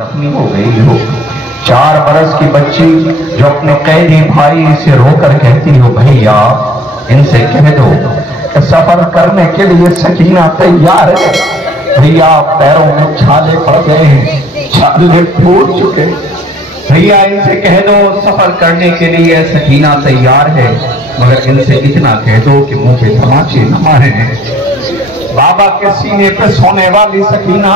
जख्मी हो गई हो। 4 बरस की बच्ची जो अपने कैदी भाई से रोकर कहती हो, भैया इनसे कह दो कि सफर करने के लिए सकीना तैयार है। भैया पैरों में छाले पड़ गए हैं, छाले फूट चुके। भैया इनसे कह दो सफर करने के लिए सकीना तैयार है, मगर इनसे इतना कह दो कि मुंह पे तमाचे न मारे। बाबा के सीने पे सोने वाली सकीना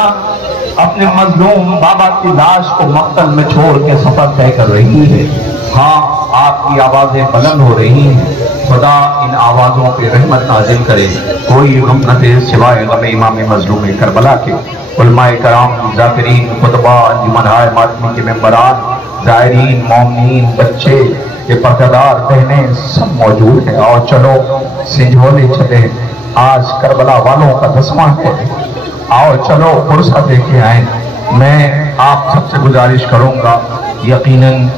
अपने मजलूम बाबा की लाश को मक्तल में छोड़ के सफर तय कर रही है। हाँ, आपकी आवाजें बुलंद हो रही हैं, खुदा इन आवाजों पे रहमत नाजिल करे। कोई गम न दे सिवाय गम इमाम मजलूम करबला के। उलमाए कराम, जाकिरीन, खुतबा, अंजुमन मातमी के मेंबरान, जायरीन, मोमिनीन, बच्चे, ये पर्दादार बहनें सब मौजूद हैं। और चलो सिंझोले चले, आज करबला वालों का 10वां है। आओ चलो पुरसा देके आए। मैं आप सबसे गुजारिश करूंगा, यकीनन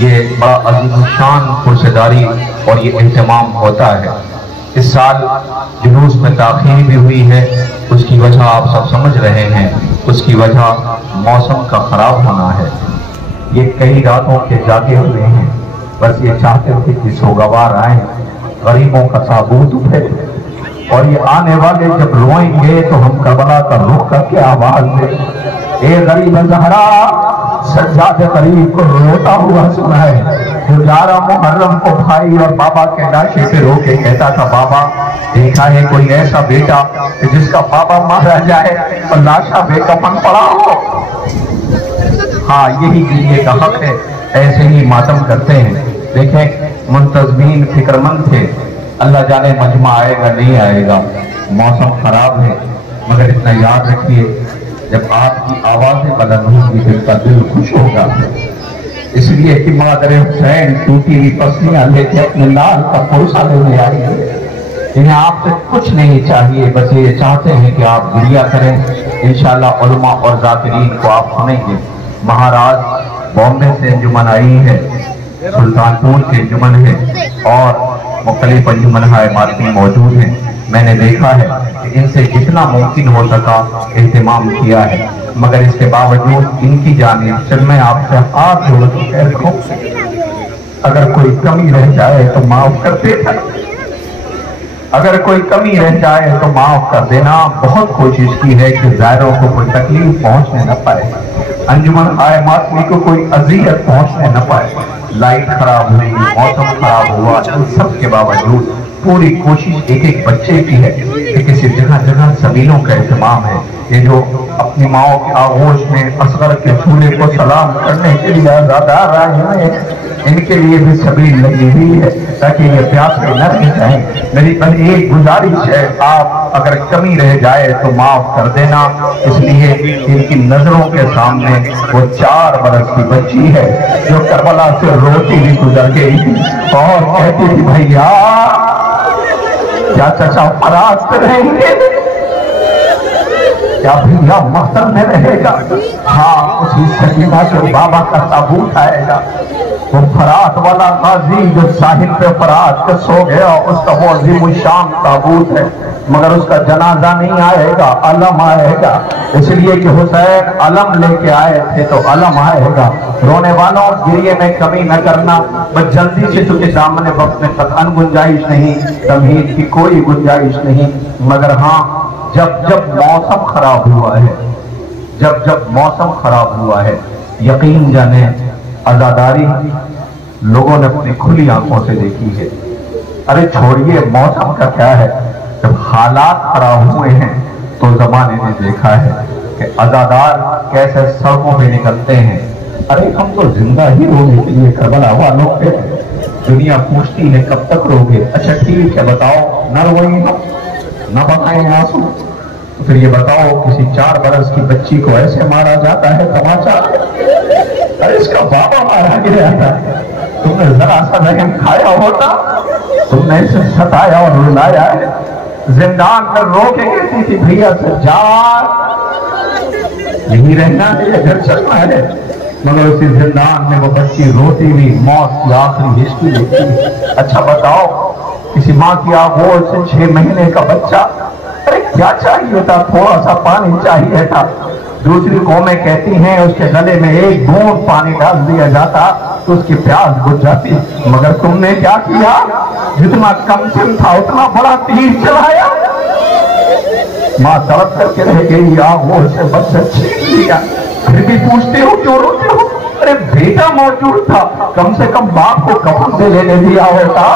ये बड़ा अजीम शान पुरसेदारी और ये एहतमाम होता है। इस साल जुलूस में ताख़ीर भी हुई है, उसकी वजह आप सब समझ रहे हैं। उसकी वजह मौसम का खराब होना है। ये कई रातों के जागे हुए हैं, बस ये चाहते थे कि सोगवार आए, गरीबों का ताबूत उठे, और ये आने वाले जब रोएंगे तो हम करबला का रुख करके आवाज दें, ए गरीब ज़हरा सज्जाद गरीब को रोता हुआ सुनाए। जो 11 मुहर्रम को भाई और बाबा के लाशे पे रो के कहता था, बाबा देखा है कोई ऐसा बेटा जिसका बाबा मारा जाए और लाशा बेकफन पड़ा हो। हाँ, यही जीने का हक है, ऐसे ही मातम करते हैं। देखें, मुंतज़मीन फिक्रमंद थे, अल्लाह जाने मजमा आएगा नहीं आएगा, मौसम खराब है, मगर इतना याद रखिए जब आपकी आवाजें बुलंद होंगी तो इनका दिल खुश होगा। इसलिए कि मादर हुसैन टूटी हुई पसलियां लेके अपने लाल का पुरसा लेने आई है। इन्हें आपसे कुछ नहीं चाहिए, बस ये चाहते हैं कि आप गुरिया करें। इंशाअल्लाह उलमा और जाकिरीन को आप सुनेंगे। महाराज बॉम्बे से अंजुमन आई है, सुल्तानपुर के अंजुमन है, और मुख्तलिफ अंजुमन मातमी मौजूद हैं। मैंने देखा है कि इनसे जितना मुमकिन हो सका एहतमाम किया है, मगर इसके बावजूद इनकी जानिब से मैं आपसे हाथ जोड़ के कह रहा हूं, अगर कोई कमी रह जाए तो माफ कर देना, अगर कोई कमी रह जाए तो माफ कर देना। बहुत कोशिश की है कि ज़ायरों को कोई तकलीफ पहुंचने न पाए, अंजुमन मातमी को कोई अजियत पहुंचने न पाए। लाइट खराब हुई, मौसम खराब हुआ, इन सब के बावजूद पूरी कोशिश एक एक बच्चे की है कि किसी जगह जगह सबीलों का एहतमाम है। ये जो अपनी माओ के आगोश में असगर के चूल्हे को सलाम करने के लिए आज़ादार आए हैं, इनके लिए भी सबील लगी हुई है ताकि ये प्यासे न रह जाएं। मेरी बस एक गुजारिश है, आप अगर कमी रह जाए तो माफ कर देना। इसलिए इनकी नजरों के सामने वो 4 बरस की बच्ची है जो करबला से रोती हुई गुजर गई और कहती थी, भैया क्या चाचा फराज पे रहेंगे, क्या भैया मकतल में रहेगा? हाँ, उसी सकीना से बाबा का ताबूत आएगा। वो फरात वाला गाजी जो साहिल पे फरात पे सो गया, उसका वो अजीम शान ताबूत है, मगर उसका जनाजा नहीं आएगा, अलम आएगा। इसलिए कि हुसैन अलम लेके आए थे तो अलम आएगा। रोने वालों गिरिए में कमी न करना, बस जल्दी से चूंकि सामने वक्त में कतन गुंजाइश नहीं, तमहीद की कोई गुंजाइश नहीं। मगर हाँ, जब जब मौसम खराब हुआ है, जब जब मौसम खराब हुआ है, यकीन जाने आजादारी लोगों ने अपनी खुली आंखों से देखी है। अरे छोड़िए मौसम का क्या है, जब हालात खराब हुए हैं तो जमाने ने देखा है कि आजादार कैसे सड़कों पे निकलते हैं। अरे हम तो जिंदा ही रोने के लिए करबला वालों पे, दुनिया पूछती है कब तक रोगे। अच्छा ठीक है, बताओ न रोएंगे हम, न बहाएं आंसू, तो फिर ये बताओ किसी 4 बरस की बच्ची को ऐसे मारा जाता है तमाचा, अरे इसका बाबा मारा गया था, तुमने जरा सा रहम खाया होता, तुमने इसे सताया और रुलाया है। जिंदान में रो के कहती थी, भैया सज्जाद यही रहना है या घर चलना है, मगर उसी जिंदान में वो बच्ची रोती हुई मौत की आखिरी हिस्ट्री लिखती। अच्छा बताओ, किसी माँ की आगोश से 6 महीने का बच्चा, अरे क्या चाहिए था? थोड़ा सा पानी चाहिए था। दूसरी कौमें कहती हैं उसके गले में एक बूंद पानी डाल दिया जाता तो उसकी प्यास बुझ जाती, मगर तुमने क्या किया? जितना कम सिम था उतना बड़ा तीर चलाया। माँ तड़प करके रह गई, आंखों से बच्चा छीन लिया। फिर भी पूछते हो क्यों रोते हो? अरे बेटा मौजूद था, कम से कम बाप को कफन से लेने दिया होता,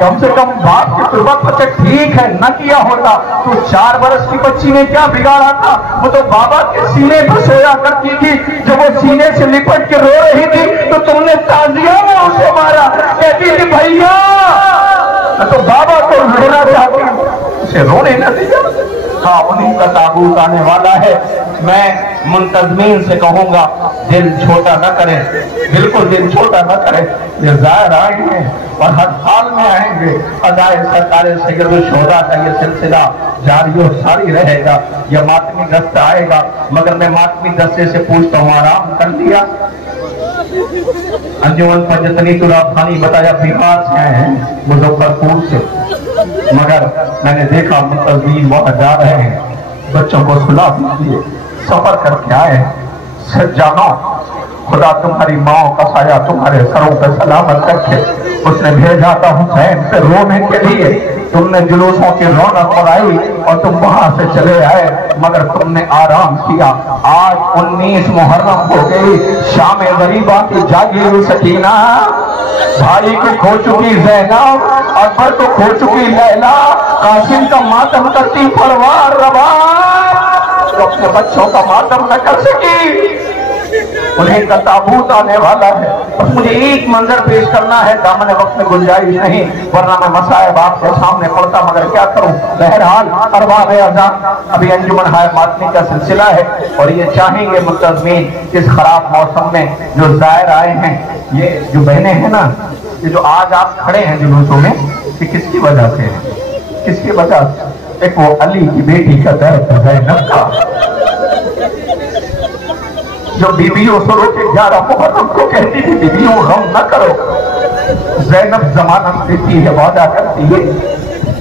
कम से कम बाप की तुरबत बच्चे ठीक है न किया होता तो 4 बरस की बच्ची ने क्या बिगाड़ा था? वो तो बाबा के सीने पर सोया करती थी, जब वो सीने से लिपट के रो रही थी तो तुमने ताजिया में उसे मारा। कहती थी भैया, तो बाबा को रोना चाहती, उसे रोने न दिया। हाँ, उन्हीं का ताबूत आने वाला है। मैं मुंतजमीन से कहूंगा दिल छोटा न करें, बिल्कुल दिल छोटा न करें। ये ज़ाहिर आए हैं और हर हाल में आएंगे। अदाए सरकारे सैयदुल शुहदा का ये सिलसिला जारी और सारी रहेगा। यह मातमी दस्त आएगा, मगर मैं मातमी दस्ते से पूछता हूँ, आराम कर लिया? अंजुमन पंजतनी तुराफानी बताया बिहार से आए हैं, मुजफ्फरपुर से, मगर मैंने देखा मुंतजमीन वहां जा रहे हैं, बच्चों को सुला दीजिए, सफर करके आए। सज्जानों, खुदा तुम्हारी माओ का साया तुम्हारे सरों पर सलामत रखे। उसने भेजा था हुसैन पे रोने के लिए, तुमने जुलूसों की रौनक बढ़ाई और तुम वहां से चले आए, मगर तुमने आराम किया। आज 19 मुहर्रम हो गई, शाम गरीबा की जागी हुई सकीना, भाई को खो चुकी ज़ैनब, अकबर को खो चुकी लैला, कासिम का मातम करती परवार रवा, तो अपने बच्चों का मातम न कर सकी। उन्हें का ताबूत आने वाला है। बस मुझे एक मंजर पेश करना है, दामन वक्त में गुंजाइश नहीं, वरना मैं मसाइब आपके सामने पढ़ता, मगर क्या करूं। बहरहाल अरबाब अज़ान, अभी अंजुमन हाय मातमी का सिलसिला है और ये चाहेंगे मुंतज़मीन इस खराब मौसम में जो ज़ाहिर आए हैं, ये जो बहनें हैं ना, ये जो आज आप खड़े हैं जुलूसों में, ये किसकी वजह से है? किसकी वजह से? एक वो अली की बेटी का दर्द ज़ैनब का, जो बीबियों सुरो के 11 मुहर्रम को कहती थी बीबियों गम न करो। ज़ैनब जमानत देती है, वादा करती है,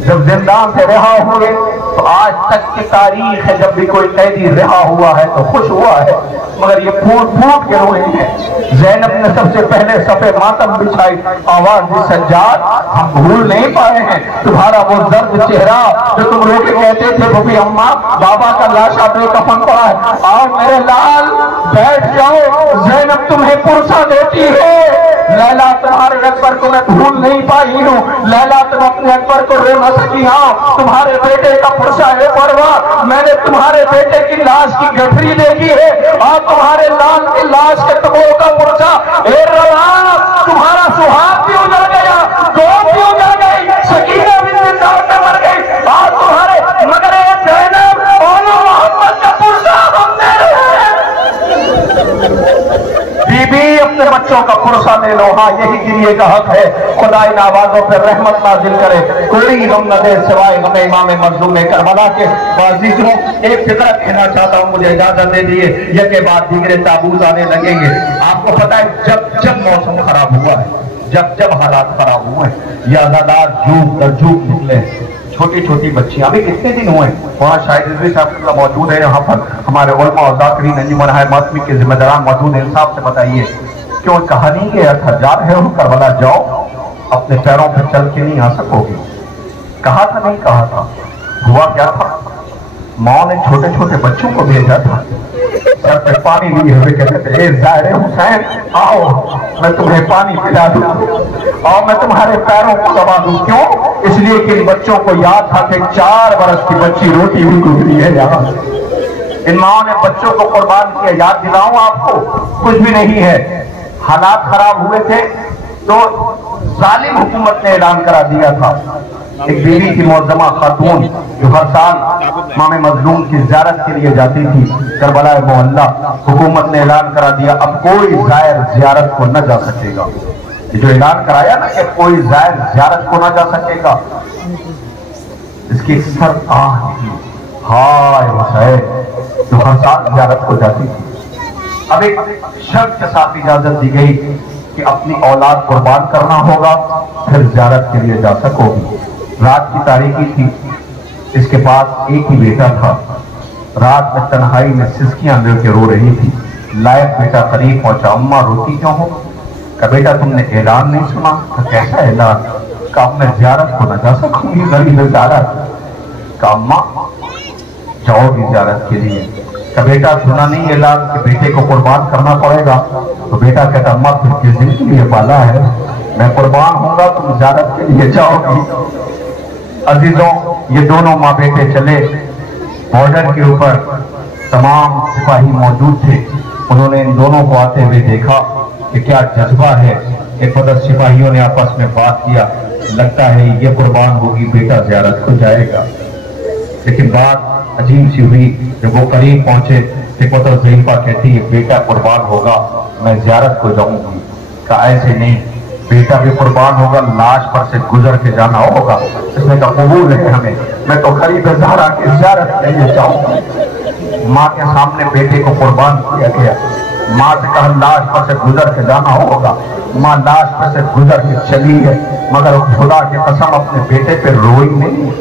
जब जिंदान से रिहा हुए तो आज तक की तारीख है, जब भी कोई कैदी रिहा हुआ है तो खुश हुआ है, मगर ये फूट फूट के रोए हैं। ज़ैनब ने सबसे पहले सफे मातम बिछाई, आवाज दी, सज्जाद हम भूल नहीं पाए हैं तुम्हारा वो दर्द चेहरा जो तुम रो के कहते थे बूबी अम्मा बाबा का लाशा बेकफन पड़ा है। आओ मेरे लाल बैठ जाओ, ज़ैनब तुम्हें पुरसा देती है। लैला तुम्हारे अकबर को मैं भूल नहीं पाई हूँ, लैला तुम अपने अकबर को रो न सकी। आओ तुम्हारे बेटे का पुरसा है परवा, मैंने तुम्हारे बेटे की लाश की गठरी देखी है, और तुम्हारे लाल की लाश के तबो का पुरसा ए रवा, तुम्हारा सुहाग भी उजड़ गया, गोद भी उजड़ गई, सकीना भी जिंदान में मर गई, और तुम्हारे मगर ज़ैनब और मोहम्मद का पुरसा हम दे रहे हैं। बीबी अपने बच्चों का पुरसा ले लो। हाँ, यही गिरिए का हक है। खुदा इन आवाजों पर रहमत नाजिल करे, कोई गम न दे सिवाय हमें इमाम मज़लूम करबला के। बाज़ीज़ों, एक फिक्र कहना चाहता हूँ, मुझे इजाजत दे दिए, यह के बाद दीगरे ताबूत आने लगेंगे। आपको पता है जब जब मौसम खराब हुआ है, जब जब हालात खराब हुए हैं, ये अज़ादार जूब दर जूब निकले, छोटी छोटी बच्चियां। अभी कितने दिन हुए वहाँ शाहिद रिजवी साहब मौजूद है, यहाँ पर हमारे उलमा और ज़ाकिरीन अंजुमन हाय मातमी के जिम्मेदारान मौजूद हैं। इंसाफ से बताइए, क्यों कहानी के अर्थ जा रहे हो करबला जाओ, अपने पैरों पर चल के नहीं आ सकोगे। कहा था नहीं कहा था? हुआ क्या था? माँ ने छोटे छोटे बच्चों को भेजा था, सर पे पानी लिए हुए कहते थे, ए ज़ाहिर हुसैन आओ मैं तुम्हें पानी पिला दूं, और मैं तुम्हारे पैरों को दबा दूं। क्यों? इसलिए कि इन बच्चों को याद था कि 4 बरस की बच्ची रोटी भी गुजरी है यहाँ। इन माओ ने बच्चों को कुर्बान किया। याद दिलाऊं आपको, कुछ भी नहीं है। हालात खराब हुए थे तो जालिम हुकूमत ने ऐलान करा दिया था, एक बीवी की मुअज़्ज़मा खातून जो हर साल इमाम मज़लूम की ज़ियारत के लिए जाती थी करबला मोहल्ला, हुकूमत ने ऐलान करा दिया अब कोई ज़ायर ज़ियारत को न जा सकेगा। जो ऐलान कराया ना कि कोई ज़ायर ज़ियारत को न जा सकेगा, इसकी सर हाय हुसैन जो हर साल ज़ियारत को जाती थी। अब एक शर्त के साथ इजाजत दी गई कि अपनी औलाद कुर्बान करना होगा, फिर ज़ियारत के लिए जा सकोगी। रात की तारीकी थी, इसके पास एक ही बेटा था। रात में तन्हाई में सिसकियां दे के रो रही थी। लायक बेटा करीब पहुंचा, अम्मा रोती क्यों हो? कहा बेटा तुमने ऐलान नहीं सुना? कहा कैसा ऐलान? कहा मैं ज़ियारत को न जा सकूंगी, गरीब ज़ियारत। कहा अम्मा जाओगी ज़ियारत के लिए? कहा बेटा सुना नहीं ऐलान कि बेटे को कुर्बान करना पड़ेगा? तो बेटा कहता अम्मा फिर किस दिन के लिए पाला है, मैं कुर्बान होऊंगा, तुम ज़ियारत के लिए जाओगी। अजीजों, ये दोनों माँ बेटे चले। बॉर्डर के ऊपर तमाम सिपाही मौजूद थे। उन्होंने इन दोनों को आते हुए देखा कि क्या जज्बा है। एक बदर सिपाहियों ने आपस में बात किया, लगता है ये कुर्बान होगी, बेटा ज़ियारत को जाएगा। लेकिन बात अजीब सी हुई। जब वो करीब पहुंचे एक बदर ज़रीफा कहती है बेटा कुर्बान होगा, मैं ज़ियारत को जाऊंगी। कहा ऐसे नहीं, बेटा भी कुर्बान होगा, लाश पर से गुजर के जाना होगा। इसने कहा कबूल है हमें, मैं तो गरीब ज़हरा की ज़ियारत के लिए जाऊंगा। माँ के सामने बेटे को कुर्बान किया गया। माँ से कहा लाश पर से गुजर के जाना होगा। माँ लाश पर से गुजर के चली है, मगर खुदा की कसम अपने बेटे पे रोई नहीं।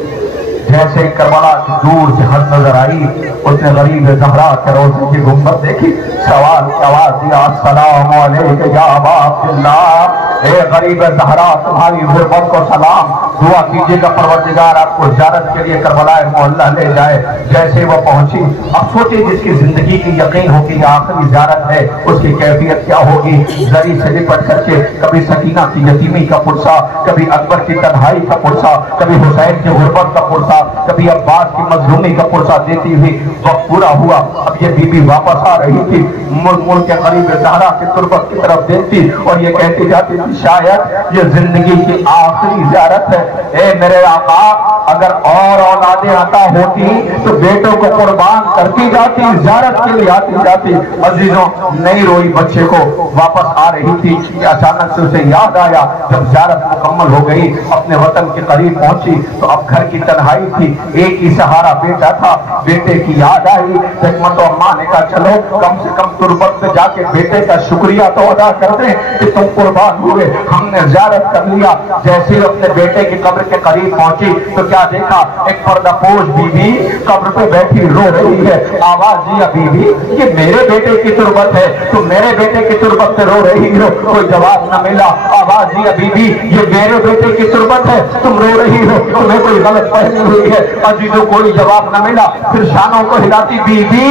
जैसे करबला की दूर से हद नजर आई, उसने गरीब ज़हरा के रोज़े की गुंबद देखी, सवाल की आवाज दिया अस्सलाम अलैका या अबा अब्दुल्लाह, ए गरीब ज़हरा तुम्हारी गुर्बत को सलाम, दुआ कीजिएगा परवरदिगार आपको ज़ियारत के लिए करबलाए मोहल्ला ले जाए। जैसे वो पहुंची, अब सोचिए जिसकी जिंदगी की यकीन हो कि आखिरी ज़ियारत है, उसकी कैफियत क्या होगी। जरी से लिपट करके कभी सकीना की यतीमी का पुरसा, कभी अकबर की तन्हाई का पुरसा, कभी हुसैन की गुर्बत का पुरसा, कभी अब्बास की मजलूमी का पुरसा देती हुई वक्त पूरा हुआ। अब ये बीबी वापस आ रही थी, मुल्क के गरीब ज़हरा की तुरबत की तरफ देखती और ये कहती जाती थी शायद ये जिंदगी की आखिरी ज़ियारत है। ए मेरे आका, अगर और औलादे अता होती तो बेटों को कुर्बान करती जाती, ज़ियारत के लिए आती जाती। अजीजों, नहीं रोई बच्चे को वापस आ रही थी कि अचानक से उसे याद आया, जब ज़ियारत मुकम्मल हो गई, अपने वतन के करीब पहुंची तो अब घर की तन्हाई थी, एक ही सहारा बेटा था। बेटे की याद आई, हिकमत और माँ ने कहा चलो कम से कम तुरबत में जाके बेटे का शुक्रिया तो अदा कर दें कि तुम कुर्बान हुए, हमने ज़ियारत कर लिया। जैसे ही अपने बेटे की कब्र के करीब पहुंची तो क्या देखा, एक पर्दापोश बीबी कब्र पे बैठी रो रही है। आवाज दिया बीबी ये मेरे बेटे की तुरबत है, तुम मेरे बेटे की तुरबत से रो रही हो। कोई जवाब न मिला। आवाज दिया बीबी ये मेरे बेटे की तुरबत है, तुम रो रही हो, तुम्हें कोई गलत फहमी हुई है। अजीजों, कोई जवाब न मिला। फिर शानों को हिलाती बीबी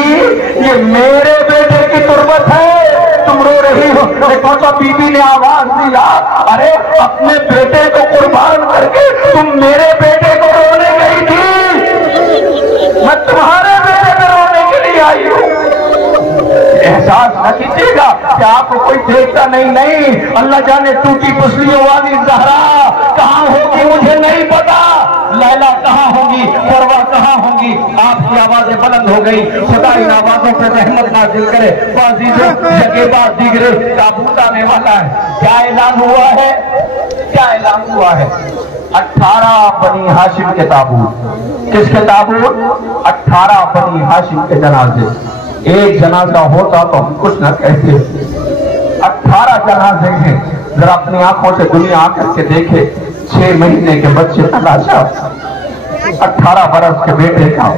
ये मेरे बेटे की तुरबत है, तुम रो रही हो। देखो बीबी ने आवाज दिया अरे अपने बेटे को कुर्बान करके तुम मेरे बेटे को रोने गई थी, मैं तुम्हारे बेटे को रोने के लिए आई हूँ। एहसास न कीजिएगा कि आपको कोई देखता नहीं। अल्लाह जाने टूटी पुसलियों वाली ज़हरा कहाँ होगी मुझे नहीं पता, लैला कहाँ होगी, परवा कहाँ होगी। आपकी आवाजें बुलंद हो गई, खुदा इन आवाजों पर रहमत नाज़िल करे। जगह बात दिगरे ताबूत आने वाला है। क्या ऐलान हुआ है? क्या ऐलान हुआ है? 18 बनी हाशिम के ताबूत। किसके ताबूत? 18 बनी हाशिम के जनाजे। एक जनाजा होता तो हम कुछ न कहते, 18 जनाजे हैं। जरा अपनी आंखों से दुनिया आकर के देखे, 6 महीने के बच्चे का लाशा, 18 बरस के बेटे का,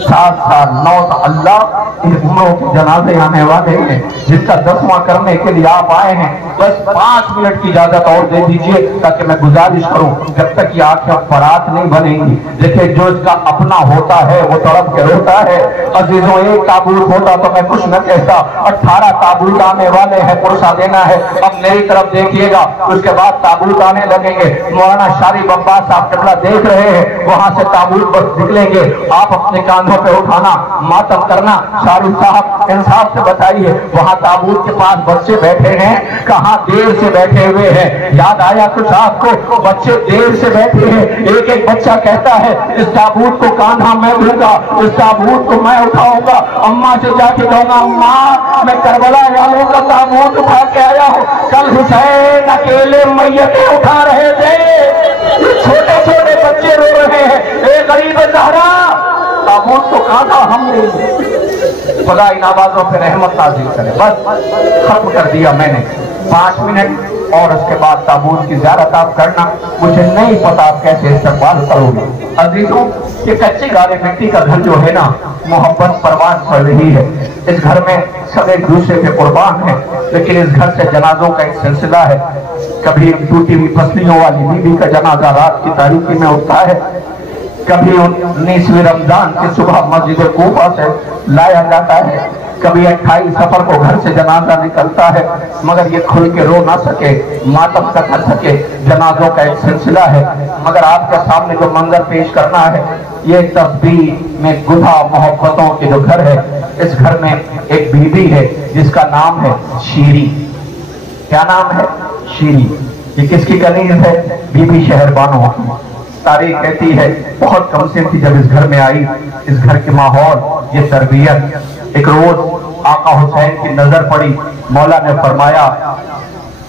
7 साल 9 साल। अल्लाह इन उम्रों के जनाजे आने वाले हैं जिसका 10वां करने के लिए आप आए हैं। बस 5 मिनट की इजाजत और दे दीजिए ताकि मैं गुजारिश करूं, जब तक ये आंखें फरात नहीं बनेंगी। देखिए जो इसका अपना होता है वो तड़प के रोता है। अजीजों, एक ताबूत होता तो मैं कुछ न कहता, 18 ताबूत आने वाले हैं, पुरसा देना है। अब मेरी तरफ देखिएगा, उसके बाद ताबूत आने लगेंगे। मौलाना शारिब अब्बास साहब किबला देख रहे हैं, वहां से ताबूत बस निकलेंगे, आप अपने कांधों पे उठाना, मातम करना। शारिब साहब इंसाफ से बताइए, वहां ताबूत के पास बच्चे बैठे हैं, कहाँ देर से बैठे हुए हैं। याद आया कुछ आपको? बच्चे देर से बैठे हैं। एक एक बच्चा कहता है इस ताबूत को कांधा मैं दूंगा, इस ताबूत को मैं उठाऊंगा। अम्मा से जाके कहूंगा अम्मा मैं करबला वालों का ताबूत उठा के आया हूँ, कल हुसैन अकेले मैयतें उठा रहे थे, छोटे छोटे बच्चे रो रहे हैं। ए गरीब ज़हरा, ताबूत को कांधा हमने। खुदा इन आवाजों पे रहमत नाज़िल करे। बस खत्म कर दिया मैंने। 5 मिनट اور اس کے بعد تابوت کی زیارت آپ کرنا، مجھے نہیں پتا آپ کیسے استقبال کرو گے۔ عزیزوں، یہ کچی گارے مٹی کا گھر جو ہے نا، محبت پروان چڑھ رہی ہے۔ اس گھر میں سب ایک دوسرے پہ قربان ہیں، لیکن اس گھر سے جنازوں کا ایک سلسلہ ہے۔ کبھی ٹوٹی ہوئی پسلیوں والی بی بی کا جنازہ رات کی تاریکی میں اٹھتا ہے، کبھی 19ویں رمضان کی صبح مسجد کوفہ سے لایا جاتا ہے، کبھی 28 سفر کو گھر سے جنازہ نکلتا ہے، مگر یہ کھل کے رو نہ سکے، ماتم نہ کر سکے، جنازوں کا ایک سلسلہ ہے۔ مگر آپ کے سامنے جو منظر پیش کرنا ہے، یہ تسبیح میں گدھا محبتوں کے جو گھر ہے، اس گھر میں ایک بی بی ہے جس کا نام ہے شیری۔ کیا نام ہے؟ شیری۔ یہ کس کی کنیز ہے؟ بی بی شہربانو کی۔ تاریخ کہتی ہے بہت کم سن تھی جب اس گھر میں آئی، اس گھر کے ماحول، یہ تربیت۔ ایک روز آقا حسین کی نظر پڑی، مولا نے فرمایا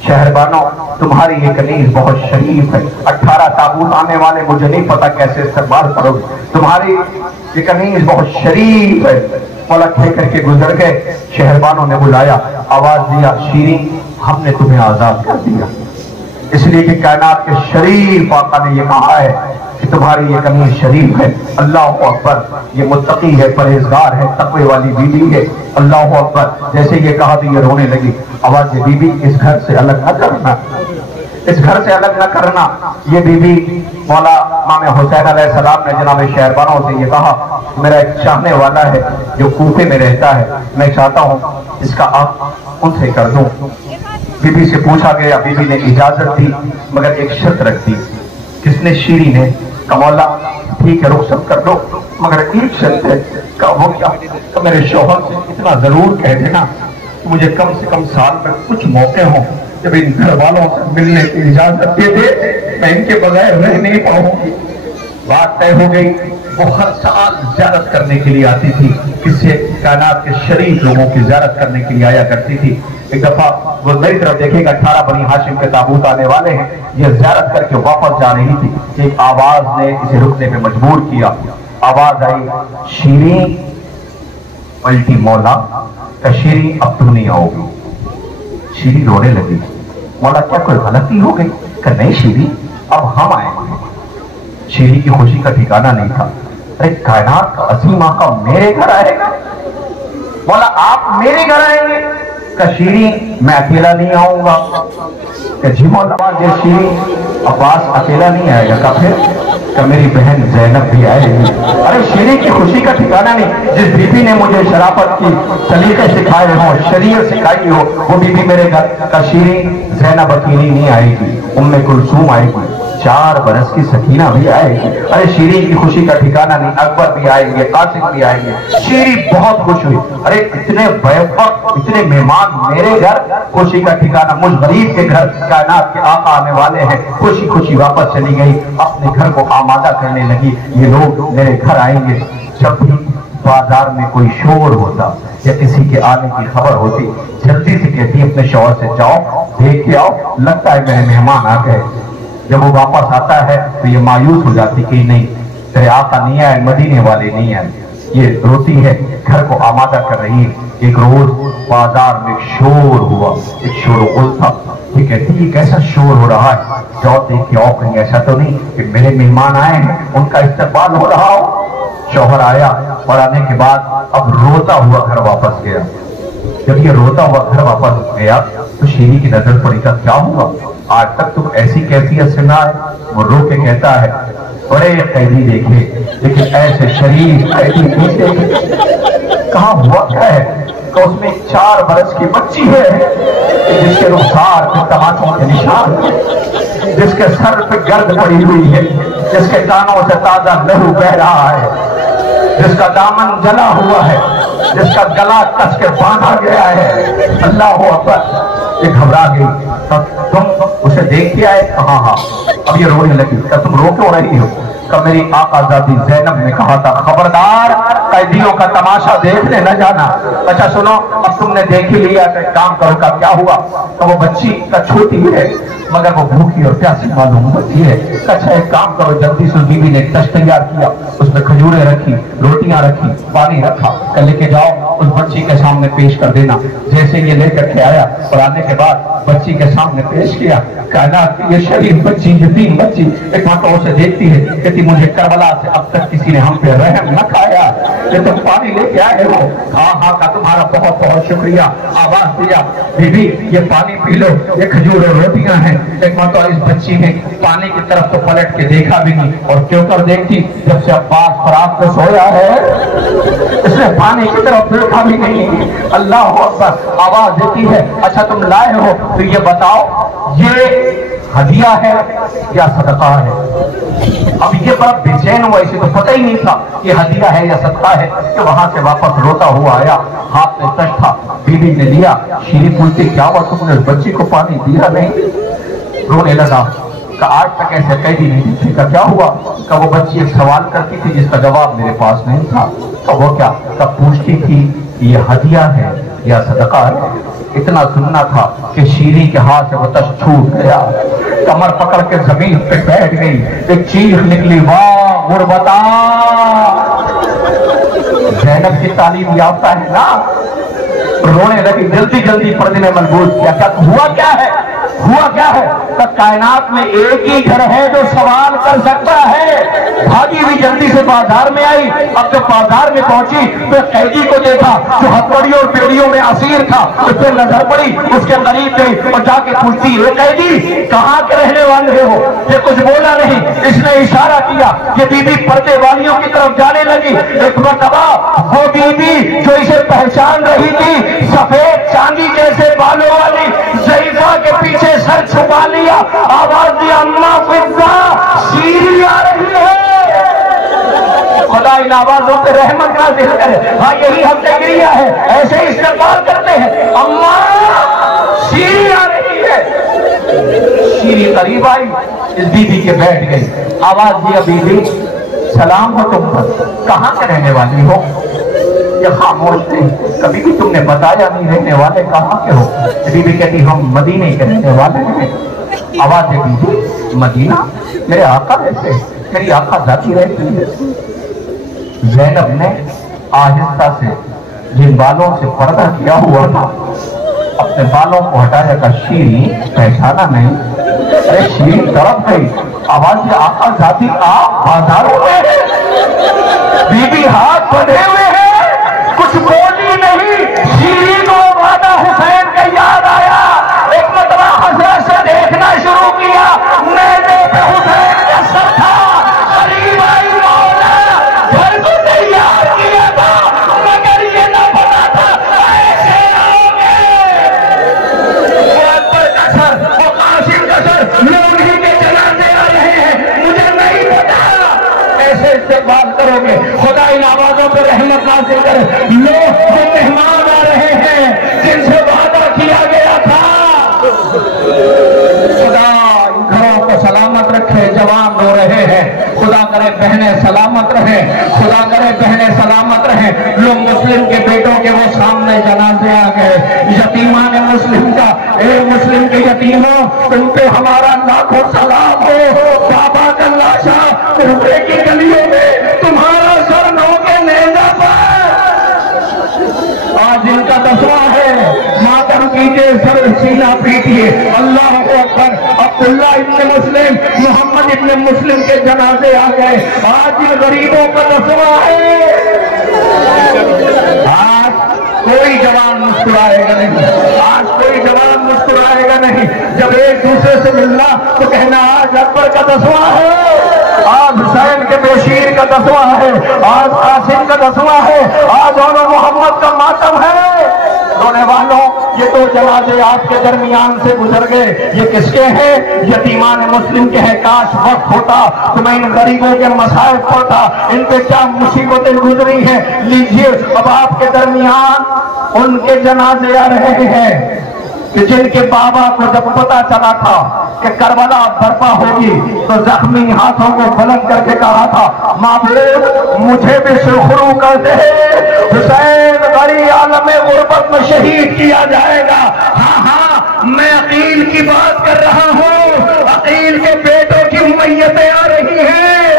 شہربانو تمہاری یہ کنیز بہت شریف ہے، 18 تابوت آنے والے، مجھے نہیں پتا کیسے استقبال کرو گے، تمہاری یہ کنیز بہت شریف ہے۔ مولا کہہ کر کے گزر گئے، شہربانو نے بلایا، آواز دیا، شیری ہم نے تمہیں آزاد کر دیا، اس لیے کہ کائنات کے شریف آقا نے یہ کہا ہے کہ تمہاری یہ کنیز شریف ہے۔ اللہ اکبر، یہ متقی ہے، پرہیزگار ہے، تقوی والی بی بی ہے۔ اللہ اکبر، جیسے یہ کہا تو یہ رونے لگی، آواز بی بی اس گھر سے الگ نہ کرنا، اس گھر سے الگ نہ کرنا۔ یہ بی بی مولا امام حسین علیہ السلام نے جناب شہربانو سے یہ کہا، میرا ایک چاہنے والا ہے جو کوفے میں رہتا ہے، میں چاہتا ہوں اس کا آپ ان سے کر دوں۔ بی بی سے پوچھا گیا، بی بی نے اجازت دی، مگر ایک شرط رکھ دی۔ کس نے؟ شیری نے کہا مولا ٹھیک ہے رخصت کر دو، مگر ایک شرط ہے۔ کہا وہ کیا؟ کہ میرے شوہر سے اتنا ضرور کہہ دینا کہ مجھے کم سے کم سال میں کچھ موقع ہوں جب ان گھر والوں سے ملنے کی اجازت دے دے، میں ان کے بغیر رہ نہیں پاؤں گی۔ بات طے ہو گئی، وہ ہر سال زیارت کرنے کے لیے آتی تھی، کس سے؟ کائنات کے شریف لوگوں کی زیارت کرنے کے لیے آیا کرتی تھی۔ ایک دفعہ وہ میری طرف دیکھے گا، 18 بنی ہاشم کے تابوت آنے والے ہیں، یہ زیارت کر کے واپس جا رہی تھی، ایک آواز نے اسے رکنے پہ مجبور کیا۔ آواز آئی، شیری پلٹی مولا کہ شیری اب تو نہیں آؤ گی۔ شیری رونے لگی، مولا کیا کوئی غلطی ہو گئی؟ کہ نہیں شیری اب ہم آئیں گے۔ شیری کی خوشی کا ٹھکانہ نہیں تھا، ارے کائنات کا عظیم آقا میرے گھر آئے گا؟ مولا آپ میرے گھر آئیں گے؟ کہ شیری میں اکیلا نہیں آؤں گا۔ کہ جی مولا یہ شیری عباس اکیلا نہیں آئے گا؟ کہ پھر؟ کہ میری بہن زینب بھی آئے گی۔ ارے شیری کی خوشی کا ٹھکانہ نہیں، جس بی بی نے مجھے شرافت کی سلیقے سکھائے ہوں، شریعت سکھائی ہو، وہ بی بی میرے گھر۔ کہ شیری زینب اکیلی نہیں آئے گی، ام کلثوم آئے گی، 4 برس کی سکینہ بھی آئے گی۔ ارے شیری کی خوشی کا ٹھکانہ نہیں، اکبر بھی آئیں گے، قاسم بھی آئیں گے۔ شیری بہت خوش ہوئی، ارے اتنے بیوقت اتنے مہمان میرے گھر، خوشی کا ٹھکانہ مجھ غریب کے گھر، کائنات کے آقا آنے والے ہیں۔ خوشی خوشی واپس چلی گئی، اپنے گھر کو آمادہ کرنے لگی، یہ لوگ میرے گھر آئیں گے۔ جب بھی بازار میں کوئی شور ہوتا یا کسی کے آنے کی خبر ہوتی، جلدی سے کہتی اپنے شوہر سے جاؤ دیکھ کے آؤ، لگتا ہے میرے مہمان آ گئے۔ جب وہ واپس آتا ہے تو یہ مایوس ہو جاتی کہ نہیں تیرے آقا نہیں آئے، مدینے والے نہیں آئے، یہ روتی ہے، گھر کو آمادہ کر رہی ہے۔ ایک روز بازار میں ایک شور ہوا، ایک شور و غل تھا، یہ کہتی ہے کیسا شور ہو رہا ہے؟ جاؤ دیکھ کے آؤ، کہیں ایسا تو نہیں کہ میرے مہمان آئے ہیں ان کا استقبال ہو رہا ہو۔ شوہر آیا اور آنے کے بعد اب روتا ہوا گھر واپس گیا۔ جب یہ روتا ہوا گھر واپس گیا تو شیری کی نظر پڑی، کہ کیا ہوا؟ آج تک تم ایسی کیفیت سے نہ آئے؟ وہ رو کے کہتا ہے بڑے قیدی دیکھے لیکن ایسے شریف قیدی نہیں دیکھے۔ کہاں ہوا کیا ہے؟ کہ اس میں 4 برس کی بچی ہے جس کے رخسار پہ تماچوں کے نشان ہے، جس کے سر پہ گرد پڑی ہوئی ہے، جس کے کانوں سے تازہ لہو بہ رہا ہے، جس کا دامن جلا ہوا ہے، جس کا گلا کس کے باندھا گیا ہے۔ اللہ اکبر، یہ گھبرا گئی، تم اسے دیکھ کے آئے؟ ہاں ہاں۔ اب یہ رونے لگی، کہ تم رو کیوں رہی ہو؟ کہ میری آقازادی زینب نے کہا تھا خبردار قیدیوں کا تماشا دیکھنے نہ جانا۔ اچھا سنو، اب تم نے دیکھ ہی لیا کہ کام کرو کا کیا ہوا؟ تو وہ بچی کا چھوٹی ہے مگر وہ بھوکی اور پیاسی معلوم ہوتی ہے۔ اچھا ایک کام کرو، جلدی سے بیوی نے ایک تشت تیار کیا، اس میں کھجوریں رکھی، روٹیاں رکھی، پانی رکھا کہ لے کے جاؤ اس بچی کے سامنے پیش کر دینا۔ جیسے یہ لے کر کے آیا اور آنے کے بعد بچی کے سامنے پیش کیا، کائنات کی یہ شریف بچی، یتیم بچی ایک مرتبہ اسے دیکھتی ہے، کہتی مجھے کربلا سے اب تک کسی نے ہم پہ رحم نہ کھایا، یہ تم پانی لے کے آئے ہو؟ ہاں ہاں کا تمہارا بہت بہت شکریہ۔ آواز دیا بی بی یہ پانی پی لو، یہ کھجور اور روٹیاں ہیں۔ ایک مرتبہ اس بچی نے پانی کی طرف تو پلٹ کے دیکھا بھی نہیں، اور کیوں کر دیکھتی؟ جب سے عباس فراق پہ سویا ہے اس نے پانی کی طرف دیکھا بھی نہیں۔ اللہ اکبر، آواز دیتی ہے اچھا تم لائے ہو تو یہ بتاؤ یہ ہدیہ ہے یا صدقہ ہے؟ اب یہ بڑا بے چین ہوا، اسے تو پتہ ہی نہیں تھا کہ ہدیہ ہے یا صدقہ ہے، کہ وہاں سے واپس روتا ہوا آیا، ہاتھ میں تشت تھا، بیوی نے لیا۔ شیری پوچھتی کیا ہوا تم نے اس بچی کو پانی دیا نہیں؟ رونے لگا کہ آج تک ایسے قیدی نہیں دیکھے۔ کہ کیا ہوا؟ کہ وہ بچی ایک سوال کرتی تھی جس کا جواب میرے پاس نہیں تھا۔ تو وہ کیا؟ کہ پوچھتی تھی یہ ہدیہ ہے یا صدقہ ہے؟ اتنا سننا تھا کہ شیری کے ہاتھ سے وہ تشت چھوٹ گیا، کمر پکڑ کے زمین پہ بیٹھ گئی، ایک چیخ نکلی واہ غربتا۔ زینب کی تعلیم یافتہ ہے نا، رونے لگی، جلدی جلدی پردے میں ملبوس کیا۔ کیا ہوا کیا ہے؟ ہوا کیا ہے؟ کہ کائنات میں ایک ہی گھر ہے جو سوال کر سکتا ہے۔ بھاگی بھی جلدی سے بازار میں آئی، اب جب بازار میں پہنچی تو قیدی کو دیکھا جو ہتھوڑیوں اور بیڑیوں میں اسیر تھا، اس پہ نظر پڑی، اس کے قریب گئی اور جا کے پوچھتی اے قیدی کہاں کے رہنے والے ہو؟ یہ کچھ بولا نہیں، اس نے اشارہ کیا۔ یہ بی بی پردے والیوں کی طرف جانے لگی۔ ایک مرتبہ وہ بی بی جو اسے پہچان رہی تھی، سفید چاندی جیسے بالوں والی ضعیفہ کے پیچھے سر چھپا لیا، آواز دیا اللہ فضا شیری آ رہی ہے۔ خدا ان آوازوں پہ رحمت نازل کرے۔ ہاں یہی ہم نے گریا ہے، ایسے استقبال کرتے ہیں اللہ شیری آ رہی ہے۔ شیری قریب آئی، اس بی بی کے بیٹھ گئی، آواز دیا بی بی سلام ہو تم پر، کہاں کے رہنے والی ہو؟ یہ خاموش تھی، کبھی بھی تم نے بتایا نہیں رہنے والے کہاں کے ہو؟ بی بی کہتی ہم مدینے کے رہنے والے ہیں۔ آواز دے بی بی مدینہ؟ میرے آقا ایسے، میری آقا ذاتی رہتی ہے۔ زینب نے آہستہ سے جن بالوں سے پردہ کیا ہوا تھا اپنے بالوں کو ہٹایا کہ شیری پہچانا نہیں؟ ارے شیری تڑپ گئی، آواز دے آقا ذاتی آپ بازاروں میں ہیں؟ بی بی ہاتھ بندھے ہوئے ہیں، کچھ بولی نہیں۔ شیری کو وعدہ حسین کا یاد آیا، ایک مرتبہ حسرت سے دیکھنا شروع کیا، میدے پہ حسین کا سر تھا، قریب آئی مولا، گھر کو تیار کیا تھا مگر یہ نہ پتا تھا ایسے آؤ گے۔ وہ اکبر کا سر، وہ قاسم کا سر، لوگ انہی کے جنازے آ رہے ہیں، مجھے نہیں پتا ایسے استقبال کرو گے۔ خدا ان آوازوں پر رحمت نازل کرے۔ لوگ جو مہمان آ رہے ہیں جن سے وعدہ کیا گیا تھا، خدا ان گھروں کو سلامت رکھے۔ جوان رو رہے ہیں، خدا کرے بہنیں سلامت رہیں، خدا کرے بہنیں سلامت رہیں۔ لوگ مسلم کے بیٹوں کے وہ سامنے جنازے آ گئے، یتیمان مسلم کا۔ اے مسلم کے یتیموں تم پہ ہمارا لاکھوں سلام ہو۔ بابا کا لاشا روپے کی گلیوں میں تمہارا سر نو کے نیزہ پر، آج ان کا دسواں ہے، ماتم کیجئے سر سینہ پیٹیے۔ اللہ اکبر۔ عبداللہ ابن مسلم، محمد ابن مسلم کے جنازے آ گئے، آج ان غریبوں کا دسواں ہے۔ آج کوئی جوان مسکرائے گا نہیں، آج کوئی جوان مسکرائے گا نہیں۔ جب ایک دوسرے سے ملنا تو کہنا آج اکبر کا دسواں ہے، آج حسین کے بشیر کا دسواں ہے، آج قاسم کا دسواں ہے، آج اور محمد کا ماتم ہے۔ رونے والوں یہ تو جنازے آپ کے درمیان سے گزر گئے، یہ کس کے ہیں؟ یتیمان مسلم کے ہیں۔ کاش وقت ہوتا تو میں ان غریبوں کے مسائل پڑھتا، ان پہ کیا مصیبتیں گزری ہیں۔ لیجیے اب آپ کے درمیان ان کے جنازے آ رہے ہیں۔ کہ جن کے بابا کو جب پتا چلا تھا کہ کربلا برپا ہوگی تو زخمی ہاتھوں کو بلند کر کے کہا تھا معبود مجھے بھی سرخرو کر دے، حسین بڑی عالم غربت میں شہید کیا جائے گا۔ ہاں ہاں میں عقیل کی بات کر رہا ہوں، عقیل کے بیٹوں کی میتیں آ رہی ہیں،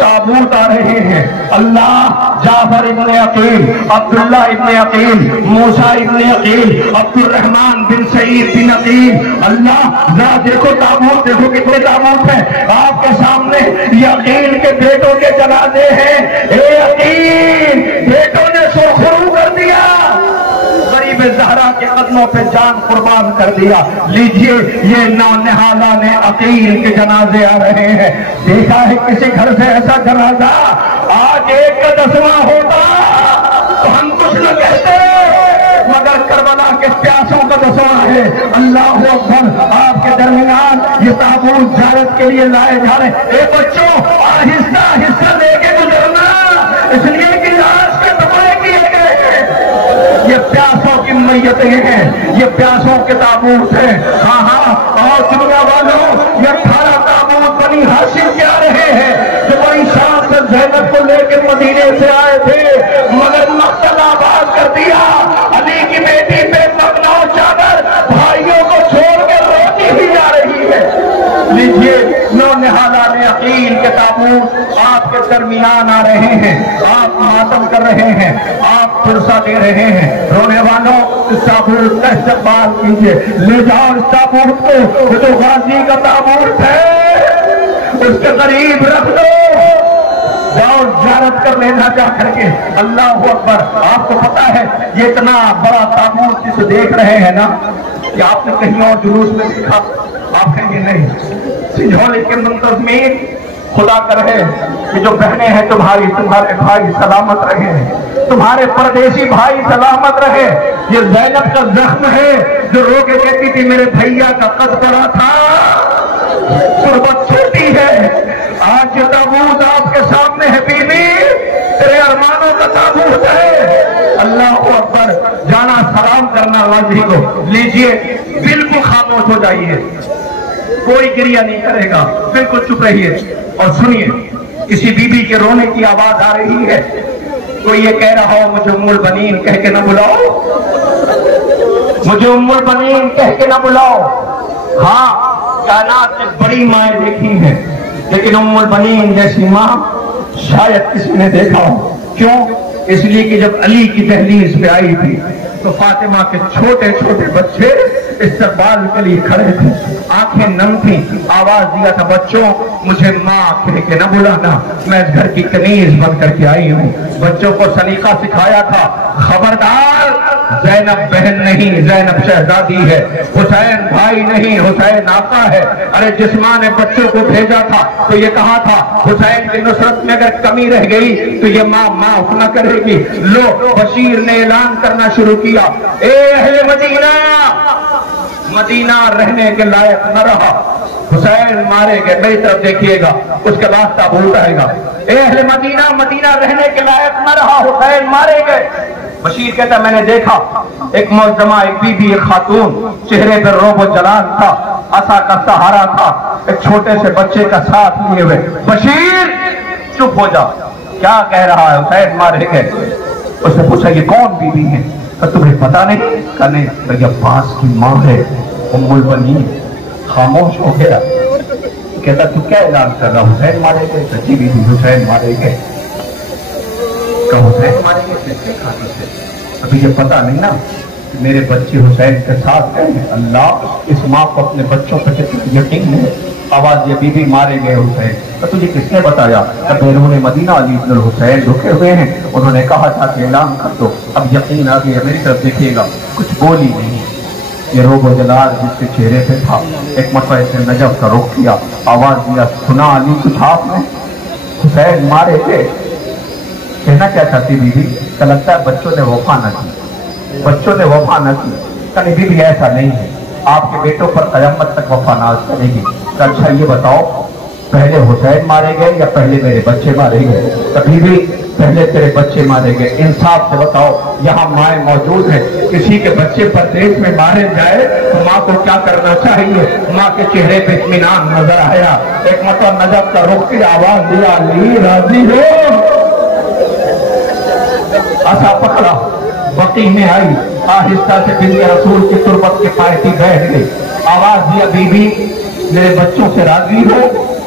تابوت آ رہے ہیں۔ اللہ جعفر ابن عقیل، عبداللہ ابن عقیل، موسیٰ ابن عقیل، عبد الرحمن بن سعید بن عقیل، اللہ ذرا دیکھو تابوت، دیکھو کتنے تابوت ہیں آپ کے سامنے۔ یہ عقیل کے بیٹوں کے جنازے ہیں۔ اے عقیل، بیٹوں نے سرخرو کر دیا، غریب زہرا کے قدموں پہ جان قربان کر دیا۔ لیجئے یہ نونہالہ نے عقیل کے جنازے آ رہے ہیں۔ دیکھا ہے کسی گھر سے ایسا جنازہ؟ آج ایک کا 10واں ہوتا تو ہم کچھ نہ کہتے، مگر کربلا کے پیاسوں کا 10واں ہے۔ اللہ اکبر، آپ کے درمیان یہ تابوت زیارت کے لیے لائے جا رہے ہیں۔ اے بچوں، آہستہ آہستہ لے کے گزرنا، اس لیے کہ لاش کے ٹکڑے کیے گئے ہیں۔ یہ پیاسوں کی میتیں ہیں، یہ پیاسوں کے تابوت ہیں۔ ہاں ہاں، اور دنیا والوں، یہ 18 تابوت بنی ہاشم کے آ رہے ہیں جو بڑی شان سے زینب کو لے کے مدینے سے آئے تھے، مگر مقتل آباد کر دیا۔ علی کی بیٹی پہ مبنا چادر بھائیوں کو چھوڑ کے روتی ہی جا رہی ہے۔ لیجئے نونہالہ نے عقیل کے تابوت آپ کے درمیان آ رہے ہیں، آپ ماتم کر رہے ہیں، آپ فرصہ دے رہے ہیں۔ رونے والوں، اس تابوت کا استقبال کیجئے، لے جاؤ اس تابوت کو، وہ تو غازی کا تابوت ہے، اس کے قریب رکھ دو، جاؤ زیارت کر لینا جا کر کے۔ اللہ اکبر، آپ کو پتا ہے یہ اتنا بڑا تابوت جسے دیکھ رہے ہیں نا، کہ آپ نے کہیں اور جلوس میں دیکھا؟ آپ کہیں گے نہیں۔ سنجھولی کے منتظمین، خدا کرے کہ جو بہنیں ہیں تمہارے بھائی سلامت رہے، تمہارے پردیسی بھائی سلامت رہے۔ یہ زینب کا زخم ہے جو رو کے کہتی تھی میرے بھیا کا قد بڑا تھا، قربت چھوٹی ہے۔ آج یہ تابوت آپ کے سامنے ہے، بی بی تیرے ارمانوں کا تابوت ہے۔ اللہ اکبر، جانا سلام کرنا واجی کو۔ لیجئے، بالکل خاموش ہو جائیے، کوئی گریہ نہیں کرے گا، بالکل چپ رہیے اور سنیے۔ کسی بی بی کے رونے کی آواز آ رہی ہے، کوئی یہ کہہ رہا ہو مجھے ام البنین کہہ کے نہ بلاؤ، مجھے ام البنین کہہ کے نہ بلاؤ۔ ہاں، کائنات نے بڑی مائیں دیکھی ہیں، لیکن ام البنین جیسی ماں شاید کسی نے دیکھا ہو۔ کیوں؟ اس لیے کہ جب علی کی دہلیز پہ آئی تھی تو فاطمہ کے چھوٹے چھوٹے بچے استقبال کے لیے کھڑے تھے، آنکھیں نم تھیں، آواز دیا تھا بچوں مجھے ماں کہہ کے نہ بلانا، میں اس گھر کی کنیز بن کر کے آئی ہوں۔ بچوں کو سلیقہ سکھایا تھا، خبردار زینب بہن نہیں، زینب شہزادی ہے، حسین بھائی نہیں، حسین آقا ہے۔ ارے جس ماں نے بچوں کو بھیجا تھا تو یہ کہا تھا حسین کی نصرت میں اگر کمی رہ گئی تو یہ ماں معاف نہ کرے گی۔ لو، بشیر نے اعلان کرنا شروع کیا، اے اہل مدینہ، مدینہ رہنے کے لائق نہ رہا، حسین مارے گئے، میری طرف دیکھیے گا، اس کے بعد تابوت آئے گا۔ اے اہل مدینہ، مدینہ رہنے کے لائق نہ رہا، حسین مارے گئے۔ بشیر کہتا میں نے دیکھا ایک معظمہ، ایک بی بی، ایک خاتون، چہرے پر روب و جلال تھا، عصا کا سہارا تھا، ایک چھوٹے سے بچے کا ساتھ لیے ہوئے۔ بشیر چپ ہو جا، کیا کہہ رہا ہے؟ حسین مارے گئے۔ اس نے پوچھا یہ کون بی بی ہے؟ تمہیں پتا نہیں؟ کہا نہیں، یہ عباس کی ماں ہے ام البنین۔ خاموش ہو گیا، کہتا تو کیا اعلان کر رہا؟ حسین مارے گئے؟ سچی بی بی، حسین مارے گئے۔ کہا حسین مارے گئے کس کے خاطر سے؟ ابھی یہ پتا نہیں نا کہ میرے بچے حسین کے ساتھ گئے ہیں۔ اللہ، اس ماں کو اپنے بچوں پہ کتنی یقین ہے۔ آواز یہ بی بی مارے گئے حسین۔ تو تجھے کس نے بتایا؟ کہ بیرون مدینہ علی بن الحسین رکے ہوئے ہیں، انہوں نے کہا تھا کہ اعلان کر دو۔ اب یقین آ گیا، میری طرف دیکھیے گا، کچھ بولی نہیں۔ یہ روب و جلال جس کے چہرے پہ تھا، ایک مرتبہ سے نجف کا رخ کیا، آواز دیا سنا علی کچھ آپ نے؟ حسین مارے گئے۔ کہنا کیا چاہتی بی بی؟ کہ لگتا ہے بچوں نے وفا نہ کی، بچوں نے وفا نہ کی۔ کہ بی بی ایسا نہیں ہے، آپ کے بیٹوں پر قیامت تک وفا ناز کرے گی۔ کہ اچھا یہ بتاؤ پہلے حسین مارے گئے یا پہلے میرے بچے مارے گئے؟ کبھی بھی पहले तेरे बच्चे मारे गए। इंसाफ से बताओ, यहाँ माए मौजूद है, किसी के बच्चे परदेश में मारे जाए तो माँ को क्या करना चाहिए? माँ के चेहरे पे इत्मीनान नजर आया, एक मतलब नजर का रुख की आवाज दिया, अली राजी हो? ऐसा पकड़ा, बकी में आई, आहिस्ता से बिन रसूल की तुरबत के पायती बैठ गई, आवाज दिया, बीबी मेरे बच्चों से राजी हो?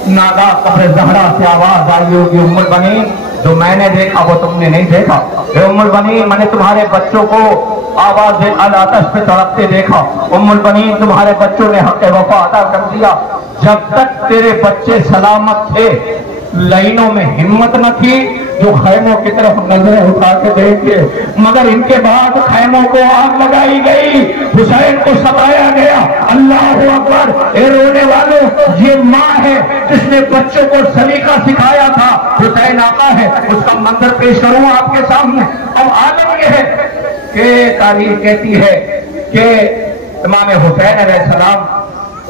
नागा कब्र ज़हरा से आवाज आई होगी, उम्मुल बनीन जो मैंने देखा वो तुमने नहीं देखा। उम्मुल बनीन मैंने तुम्हारे बच्चों को आवाज आतश पे तड़पते देखा। उम्मुल बनीन तुम्हारे बच्चों ने हक़ वफा अदा कर दिया। जब तक तेरे बच्चे सलामत थे लाइनों में हिम्मत न थी जो खैमों की तरफ नजरें उठा के देखे, मगर इनके बाद खैमों को आग लगाई गई, हुसैन को सताया गया। अल्लाह अकबर। ए रोने वालों, ये माँ है जिसने बच्चों को सलीका सिखाया था, हुसैन आका है, उसका मंजर पेश करूं आपके सामने। अब आलम यह है कि तारीख कहती है कि इमाम हुसैन अलैहिस्सलाम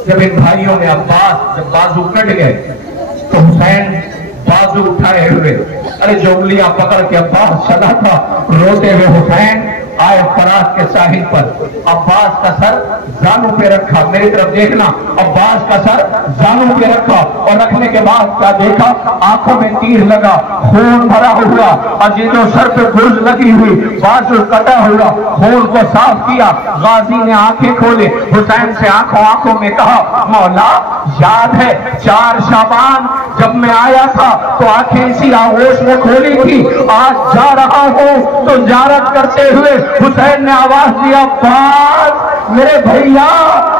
जब इन भाइयों में अब्बास जब बाजू कट गए तो हुसैन बाजू उठाए हुए, अरे जोगलियां पकड़ के अब्बास चला था, रोते हुए हुसैन आए फरात के साहिल पर, अब्बास का सर जानू पे रखा, मेरी तरफ देखना, अब्बास का सर जानू पे रखा और रखने के बाद क्या देखा, आंखों में तीर लगा, खून भरा हुआ, अजीजों सर पे गुर्ज लगी हुई, बाजू कटा हुआ, खून को साफ किया। गाजी ने आंखें खोले, हुसैन से आंखों में कहा, मौला याद है 4 शाबान जब मैं आया था तो आंखें इसी आगोश में खोली थी, आज जा रहा हूं तो ज़ियारत करते हुए हुसैन ने आवाज दिया, अब्बास मेरे भैया,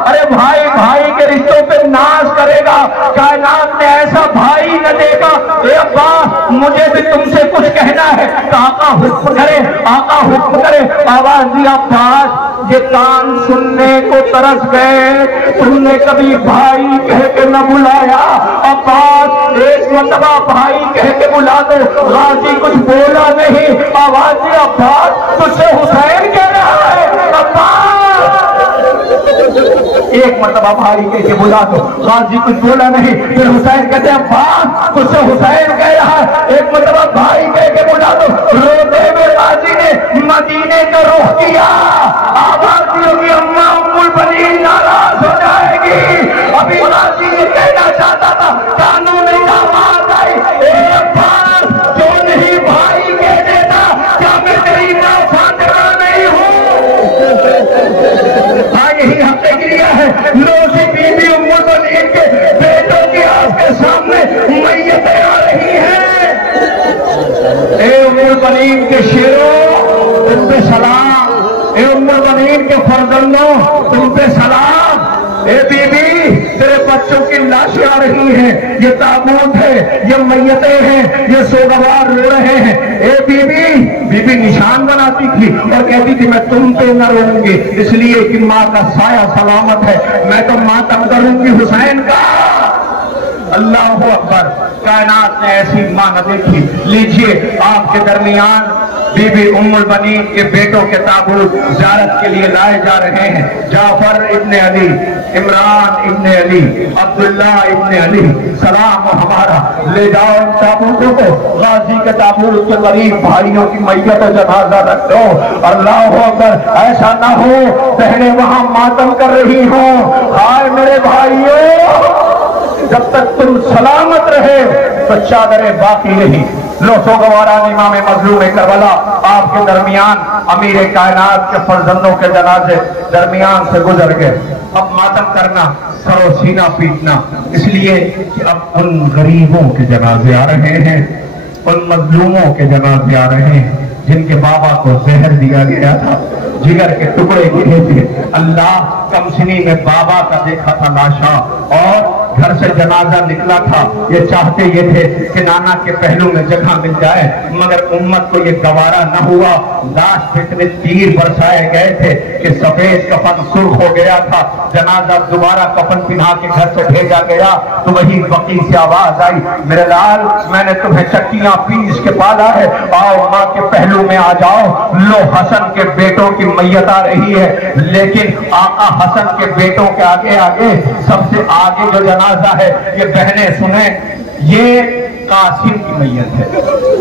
अरे भाई भाई के रिश्तों पे नाश करेगा, कायनात ने ऐसा भाई न देखा। ए अब्बास मुझे भी तुमसे कुछ कहना है, आका हुक्म करे, आका हुक्म करे। आवाज दिया, अब्बास ये कान सुनने को तरस गए, तुमने कभी भाई कह के न बुलाया, अब्बास एक मरतबा भाई कह के बुला दो। गाजी कुछ बोला नहीं, आवाज दिया, अब्बास तुझसे हुसैन कह रहा है, अब्बास एक मरतबा भाई कह के बुला दो। गाजी कुछ बोला नहीं, फिर हुसैन कहते हैं, अब्बास तुझसे हुसैन कह रहा है, एक मरतबा भाई कह के बुला दो। रोते हुए गाजी ने मदीने का रुख किया, आवाज दी होगी, अम्मा उम्मुल बनीन नाराज हो जाएगी। अभी गाजी ने कहना चाहता था, कानून में आवाज आई, ए अब्बास जो नहीं भाई कह देता, क्या मैं तेरी मां फातिमा नहीं हूं? हाँ यही हमने किया है। लोसी बीबी उम्मुल बनीन के बेटों की आपके सामने मैयतें आ रही हैं। ए उम्मुल बनीन के शेरों तुम पे सलाम, ए उम्मुल बनीन के फर्जंदों तुम पे सलाम। ए बीबी तेरे बच्चों की लाशें आ रही हैं, ये ताबूत है, ये मैयतें हैं, ये सोगवार रो रहे हैं। ए बीबी, बीबी निशान बनाती थी और कहती थी मैं तुम पे न रोऊंगी, इसलिए कि माँ का साया सलामत है, मैं तो मातम करूंगी हुसैन का। अल्लाह अकबर। कायनात ने ऐसी मां न देखी। लीजिए आपके दरमियान बीबी उम्मुल बनीन के बेटों के ताबूत ज़ियारत के लिए लाए जा रहे हैं। जाफर इब्ने अली, इमरान इब्ने अली, अब्दुल्ला इब्ने अली, सलाम हमारा, ले जाओ इन ताबूतों को गाजी के ताबूत के करीब भाइयों की मैयत जनाजा रख दो। अल्लाह अकबर। ऐसा ना हो बहनें वहां मातम कर रही हो, हाय मेरे भाइयों, जब तक तुम सलामत रहे तो चादरें बाकी रही। लो सोगवारा इमाम मजलूम करबला आपके दरमियान अमीर कायनात के फर्जंदों के जनाजे दरमियान से गुजर गए। अब मातम करना, सरो सीना पीटना, इसलिए कि अब उन गरीबों के जनाजे आ रहे हैं, उन मजलूमों के जनाजे आ रहे हैं जिनके बाबा को जहर दिया गया था, जिगर के टुकड़े गिरे थे। अल्लाह कमसिनी में बाबा का देखा था लाशा और घर से जनाजा निकला था। ये चाहते ये थे कि नाना के पहलू में जगह मिल जाए, मगर उम्मत को ये गवारा न हुआ। लाश पे इतने तीर बरसाए गए थे कि सफेद कफन सुर्ख हो गया था। जनाजा दोबारा कफन पिन्हा के घर से भेजा गया तो वही बकी से आवाज आई, मेरे लाल मैंने तुम्हें चक्कियां पीस के पाला है, आओ माँ के पहलू में आ जाओ। लो हसन के बेटों की मैयत आ रही है, लेकिन आका हसन के बेटों के आगे आगे सबसे आगे जो जनाजा है, ये बहनें सुने, ये قاسم کی میت ہے.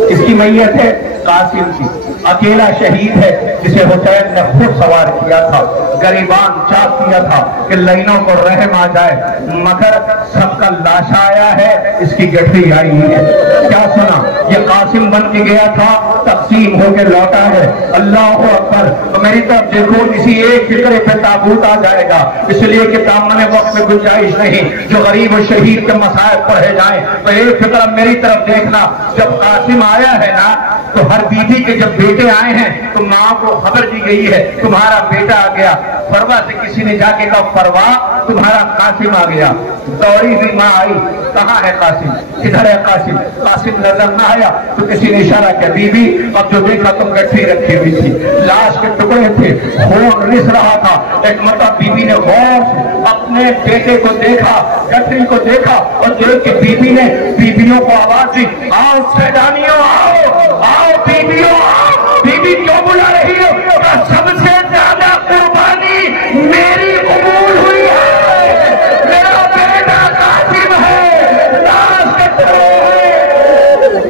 اس کی میت ہے قاسم کی. اکیلا شہید ہے جسے حسین نے خود سوار کیا تھا. غریبان چاہ کیا تھا کہ لینوں کو رحم آ جائے، مگر سب کا لاشا آیا ہے، اس کی گٹھری آئی ہے. کیا سنا؟ یہ قاسم بن کے گیا تھا، تقسیم ہو کے لوٹا ہے. اللہ اکبر. تو میری طرف دیکھو، اسی ایک فکرے پہ تابوت آ جائے گا، اس لیے کہ دامن وقت میں گنجائش نہیں جو غریب و شہید کے مصائب پڑھے جائیں. تو ایک فکر میری طرف دیکھنا، جب قاسم آیا ہے نا تو ہر بیوی کے جب بیٹے آئے ہیں تو ماں کو خبر دی گئی ہے تمہارا بیٹا آ گیا. فروا سے کسی نے جا کے کہا فروا تمہارا قاسم آ گیا. دوڑی ہوئی ماں آئی، کہاں ہے قاسم؟ ادھر ہے قاسم. قاسم نظر نہ آیا تو کسی نے اشارہ کیا، بی بی اب جو دیکھا تم گٹھی رکھی ہوئی تھی، لاش کے ٹکڑے تھے، خون رس رہا تھا. ایک مرتبہ بی بی نے غور سے اپنے بیٹے کو دیکھا، گٹھی کو دیکھا، اور دیکھ کے بی بی نے بیویوں کو آواز دی، آؤ سیدانیوں آؤ، آؤ بیویوں آؤ. بی بی کیوں بلا رہی ہو؟ سب سے زیادہ قربانی میری قبول ہوئی ہے، میرا بیٹا قاسم ہے، لاش کے ٹکڑے ہیں.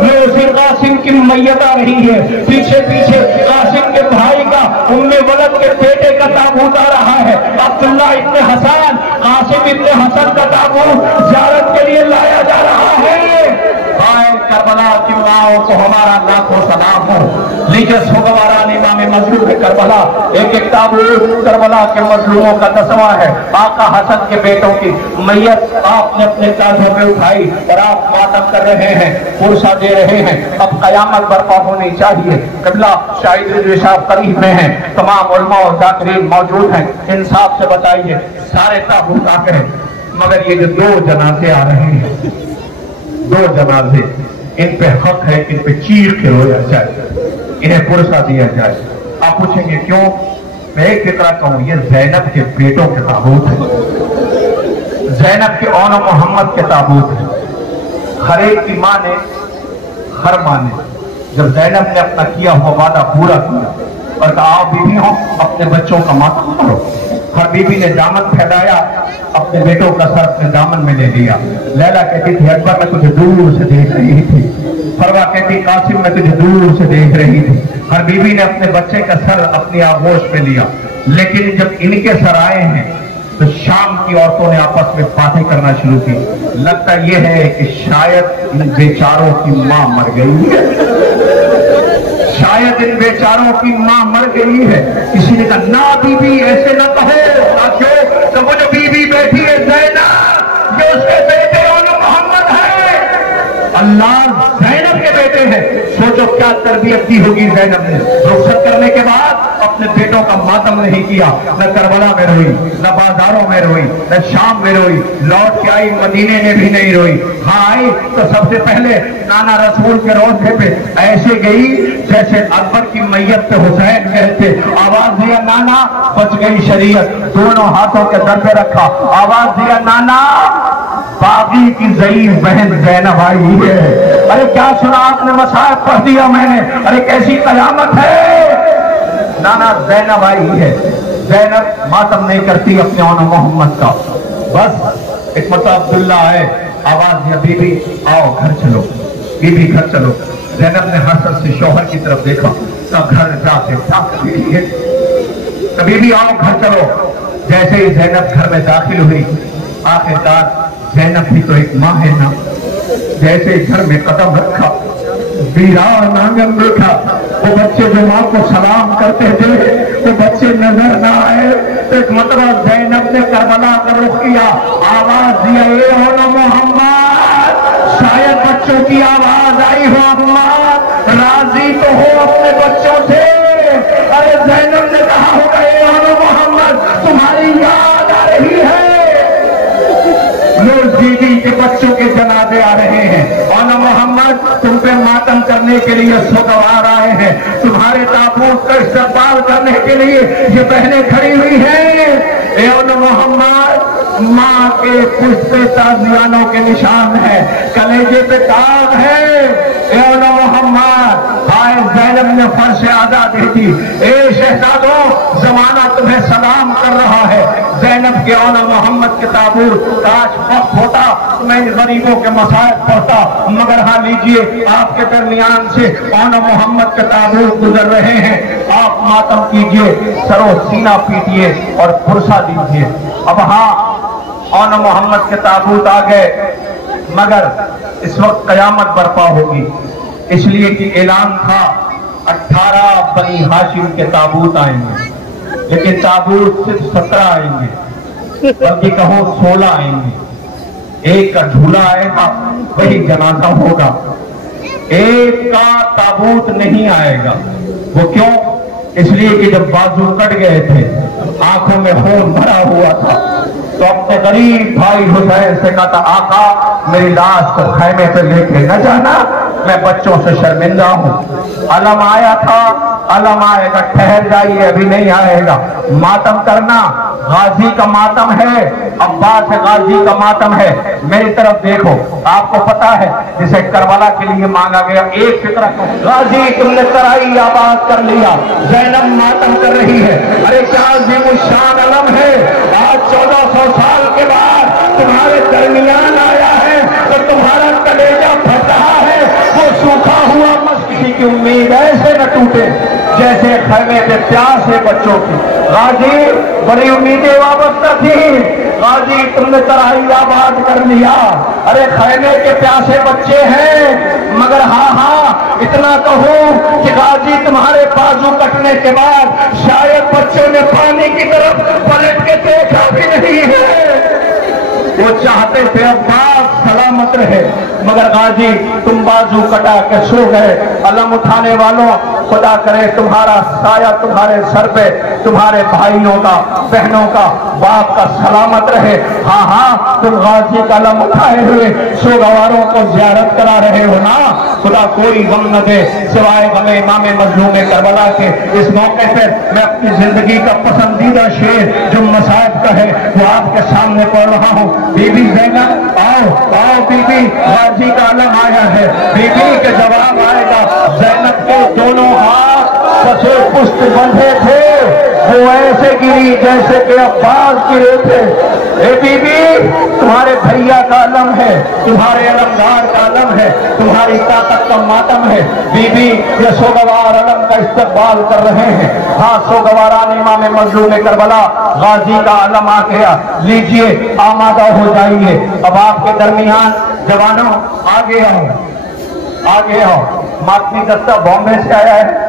میں اسی قاسم کی میت آ رہی ہے، پیچھے پیچھے قاسم کے بھائی کا، ام ولد کے بیٹے کا تابوت آ رہا ہے. عبداللہ ابن حسن، قاسم ابن حسن کا تابوت زیارت کے لیے لایا جا رہا ہے. کربلا کی ماؤں کو ہمارا لاکھوں سلام ہو. لیجیے سوگواران امام مظلوم کربلا، ایک ایک تابوت کربلا کے مظلوموں کا 10واں ہے. آقا حسن کے بیٹوں کی میت آپ نے اپنے کاندھوں پہ اٹھائی اور آپ ماتم کر رہے ہیں، پرسا دے رہے ہیں. اب قیامت برپا ہونی چاہیے. قبلہ شاہد رضوی صاحب قریب میں ہیں، تمام علماء اور ذاکرین موجود ہیں. انصاف سے بتائیے سارے تابوت آتے ہیں، مگر یہ جو 2 جنازے آ رہے ہیں، 2 جنازے، ان پہ حق ہے کہ ان پہ چیخ کے رویا جائے، انہیں پرسا دیا جائے. آپ پوچھیں گے کیوں؟ میں ایک فکرہ کہوں، یہ زینب کے بیٹوں کے تابوت ہے، زینب کے اون محمد کے تابوت ہے. ہر ایک کی ماں نے، ہر ماں نے جب زینب نے اپنا کیا ہوا وعدہ پورا کیا اور کہا آؤ بیوی ہو اپنے بچوں کا ماتم کرو، ہر بیوی نے دامن پھیلایا، اپنے بیٹوں کا سر اپنے دامن میں لے لیا. لیلا کہتی تھی اکبر میں تجھے دور سے دیکھ رہی تھی، فروا کہتی قاسم میں تجھے دور سے دیکھ رہی تھی. ہر بیوی نے اپنے بچے کا سر اپنی آغوش میں لیا. لیکن جب ان کے سر آئے ہیں تو شام کی عورتوں نے آپس میں باتیں کرنا شروع کی. لگتا یہ ہے کہ شاید ان بیچاروں کی ماں مر گئی ہے، شاید ان بیچاروں کی ماں مر گئی ہے. کسی نے کہا نہ بی بی ایسے نہ کہو. کہ وہ جو بی بی بیٹھی ہے زینب، جو اس کے بیٹے اور محمد ہے، اللہ زینب کے بیٹے ہیں. سوچو کیا تربیت دی ہوگی زینب نے. رخصت کرنے کے بعد اپنے بیٹوں کا ماتم نہیں کیا، نہ کربلا میں روئی، نہ بازاروں میں روئی، نہ شام میں روئی. لوٹ کے آئی مدینے میں بھی نہیں روئی. ہاں آئی تو سب سے پہلے نانا رسول کے روضے پہ ایسے گئی جیسے اکبر کی میت پہ حسین گئے تھے. آواز دیا نانا، بچ گئی شریعت. دونوں ہاتھوں کے در پہ رکھا، آواز دیا نانا، باغی کی ضعیف بہن زینب آئی ہے. ارے کیا سنا آپ نے؟ مصائب پڑھ دیا میں نے. ارے کیسی قیامت ہے. نانا زینب آئی ہے. زینب ماتم نہیں کرتی اپنے اون محمد کا. بس ایک مرتبہ عبداللہ آئے، آواز دیا بی بی آؤ گھر چلو، بی بی گھر چلو. زینب نے حسرت سے شوہر کی طرف دیکھا، تو گھر جا کے بی بی آؤ گھر چلو. جیسے ہی زینب گھر میں داخل ہوئی، آخرکار زینب بھی تو ایک ماں ہے نا. جیسے گھر میں قدم رکھا، ویران آنگن دیکھا، وہ بچے جو ماں کو سلام کرتے تھے وہ بچے نظر نہ آئے. ایک مطلب زینب نے کربلا کا رخ کیا، آواز دیا اے اون محمد. شاید بچوں کی آواز آئی ہو، اماں راضی تو ہو اپنے بچوں سے. ارے زینب نے کہا ہوگا اے اون محمد تمہاری یاد آ رہی ہے. لوگ بیوی کے بچوں کے جنازے آ رہے ہیں. اون محمد تم پہ ماتم کرنے کے لیے سوگوار آئے ہیں، تمہارے تابوت کا استقبال کرنے کے لیے یہ بہنیں کھڑی ہوئی ہیں. اے اون محمد، ماں کے پشت پہ تازیانوں کے نشان ہے، کلیجے پہ داغ ہے. اے اون محمد، آئے زینب نے فرش آزادی دی. اے شہزادوں، زمانہ تمہیں سلام کر رہا ہے. زینب ज़ैनब के और मोहम्मद के ताबूत, काश वक्त होता मैं इन गरीबों के मसाइब पढ़ता, मगर हाँ लीजिए आपके दरमियान से और मोहम्मद के ताबूत गुजर रहे हैं, आप मातम कीजिए, सरो सीना पीटिए और फुर्सा दीजिए। अब हाँ और मोहम्मद के ताबूत आ गए, मगर इस वक्त कयामत बर्पा होगी, इसलिए कि ऐलान था 18 बनी हाशिम के ताबूत आएंगे, लेकिन ताबूत सिर्फ 17 आएंगे, बल्कि कहो 16 आएंगे। एक का झूला आएगा, वही जनाजा होगा, एक का ताबूत नहीं आएगा। वो क्यों? इसलिए कि जब बाजू कट गए थे, आंखों में खून भरा हुआ था, तो अपने गरीब भाई हुसैन से कहा था, आका मेरी लाश को खैमे पे लेके न जाना, मैं बच्चों से शर्मिंदा हूं। अलम आया था, अलम आएगा, ठहर जाइए, अभी नहीं आएगा। मातम करना गाजी का मातम है, अब्बास गाजी का मातम है। मेरी तरफ देखो, आपको पता है जिसे करबला के लिए मांगा गया, एक फिक्र, गाजी तुमने तराई आबाद कर लिया, ज़ैनब मातम कर रही है। अरे क्या अज़ीमुश्शान अलम है, आज 1400 साल के बाद तुम्हारे दरमियान आया है, तो तुम्हारा कलेजा फट रहा है। वो सूखा हुआ मस्त किसी की उम्मीद ऐसे न टूटे जैसे खैमे पे प्यासे बच्चों की। गाजी बड़ी उम्मीदें वाबस्ता थी, गाजी तुमने तराई आबाद कर लिया। अरे खैमे के प्यासे बच्चे हैं, मगर हाँ इतना कहूं कि गाजी तुम्हारे बाजू कटने के बाद शायद बच्चों ने पानी की तरफ पलट के देखा भी नहीं है। वो चाहते थे अब्बास सलामत रहे, मगर गाजी तुम बाजू कटा के सो गए। अलम उठाने वालों, खुदा करे तुम्हारा साया तुम्हारे सर पे, तुम्हारे भाइयों का, बहनों का, बाप का सलामत रहे। हाँ तुम गाजी का अलम उठाए हुए सोगवारों को ज़ियारत करा रहे हो ना, खुदा कोई गम न दे सिवाय गमे इमाम मज़लूम करबला के। इस मौके पर मैं अपनी जिंदगी का पसंदीदा शेर जो मसाइब का है वो आपके सामने पढ़ रहा हूँ। बीबी ज़ैनब आओ बीबी, गाजी का अलम आया है। बीबी के जवाब आएगा, ज़ैनब के दोनों हाथ ससे पुष्ट बंधे थे, वो ऐसे गिरी जैसे कि अब्बास गिरे थे। ए बीबी, तुम्हारे भैया का अलम है, तुम्हारे अलमदार का अलम है, तुम्हारी ताकत का मातम है। बीबी ये सोगवार अलम का इस्तकबाल कर रहे हैं। हाँ सोगवारान इमाम मज़लूम करबला गाजी का अलम आ गया, लीजिए आमादा हो जाइए। अब आपके दरमियान जवानों आगे आओ। मातमी दस्ता बॉम्बे से आया है,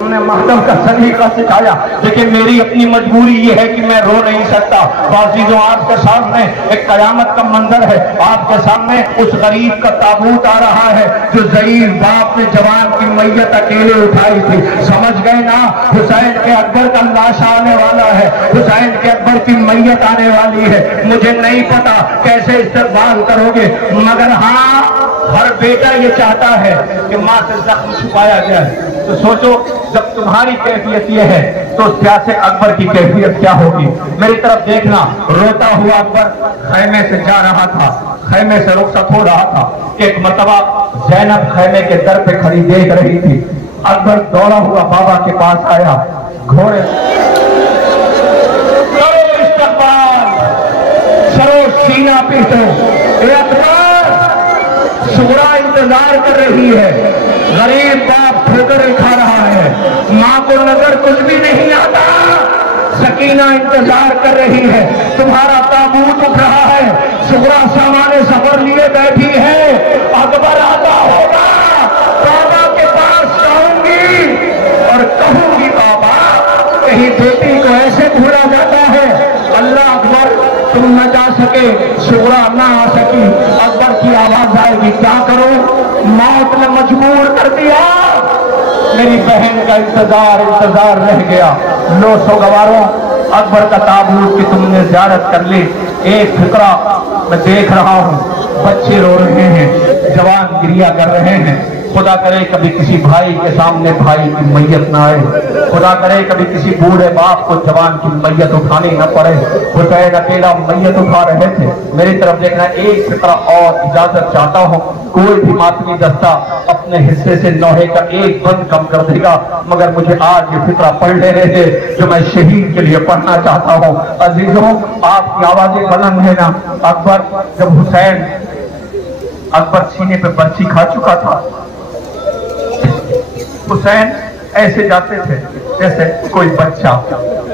उन्होंने मातम का सलीका सिखाया, लेकिन मेरी अपनी मजबूरी ये है कि मैं रो नहीं सकता। बाज़ीज़ों आपके सामने एक कयामत का मंजर है, आपके सामने उस गरीब का ताबूत आ रहा है जो ज़ईफ़ बाप ने जवान की मैयत अकेले उठाई थी। समझ गए ना, हुसैन के अकबर का लाश आने वाला है, हुसैन के अकबर की मैयत आने वाली है। मुझे नहीं पता कैसे इस्तकबाल करोगे, मगर हाँ हर बेटा ये चाहता है कि माँ से जख्म छुपाया जाए। तो सोचो जब तुम्हारी कैफियत ये है तो प्यासे अकबर की कैफियत क्या होगी। मेरी तरफ देखना, रोता हुआ अकबर खैमे से जा रहा था, खैमे से रुखसत हो रहा था। एक मर्तबा ज़ैनब खैमे के दर पे खड़ी देख रही थी। अकबर दौड़ा हुआ बाबा के पास आया, घोड़े सरो सीना पीटो। अकबर सुगरा इंतजार कर रही है, गरीब बाप ठोकर खा रहा है, माँ को नजर कुछ भी नहीं आता। सकीना इंतजार कर रही है, तुम्हारा ताबूत उठ रहा है, सुगरा सामाने सफर लिए बैठी है। अकबर आता होगा, बाबा के पास जाऊंगी और कहूंगी बाबा कहीं बेटी को ऐसे भूला जाता है। अल्लाह अकबर तुम न जा सके, सुगरा ना आ सकी, अकबर की आवाज आएगी, क्या करो, मौत ने मजबूर कर दिया। मेरी बहन का इंतजार रह गया। लो सोगवारों, अकबर का ताबूत की तुमने ज़ियारत कर ली। एक फिक्रा मैं देख रहा हूँ, बच्चे रो रहे हैं, जवान गिरिया कर रहे हैं। खुदा करे कभी किसी भाई के सामने भाई की मैयत ना आए, खुदा करे कभी किसी बूढ़े बाप को जवान की मैयत उठानी न पड़े। हुसैन अकेला मैयत उठा रहे थे। मेरी तरफ देखना, एक फिक्रा और इजाजत चाहता हूँ, कोई भी मातमी दस्ता अपने हिस्से से नौहे का एक बंद कम कर देगा, मगर मुझे आज ये फिक्रा पढ़ ले रहे थे जो मैं शहीद के लिए पढ़ना चाहता हूँ। अजीजों, आपकी आवाजें बुलंद है ना। अकबर, जब हुसैन, अकबर सीने पे बर्छी खा चुका था, हुसैन ऐसे जाते थे जैसे कोई बच्चा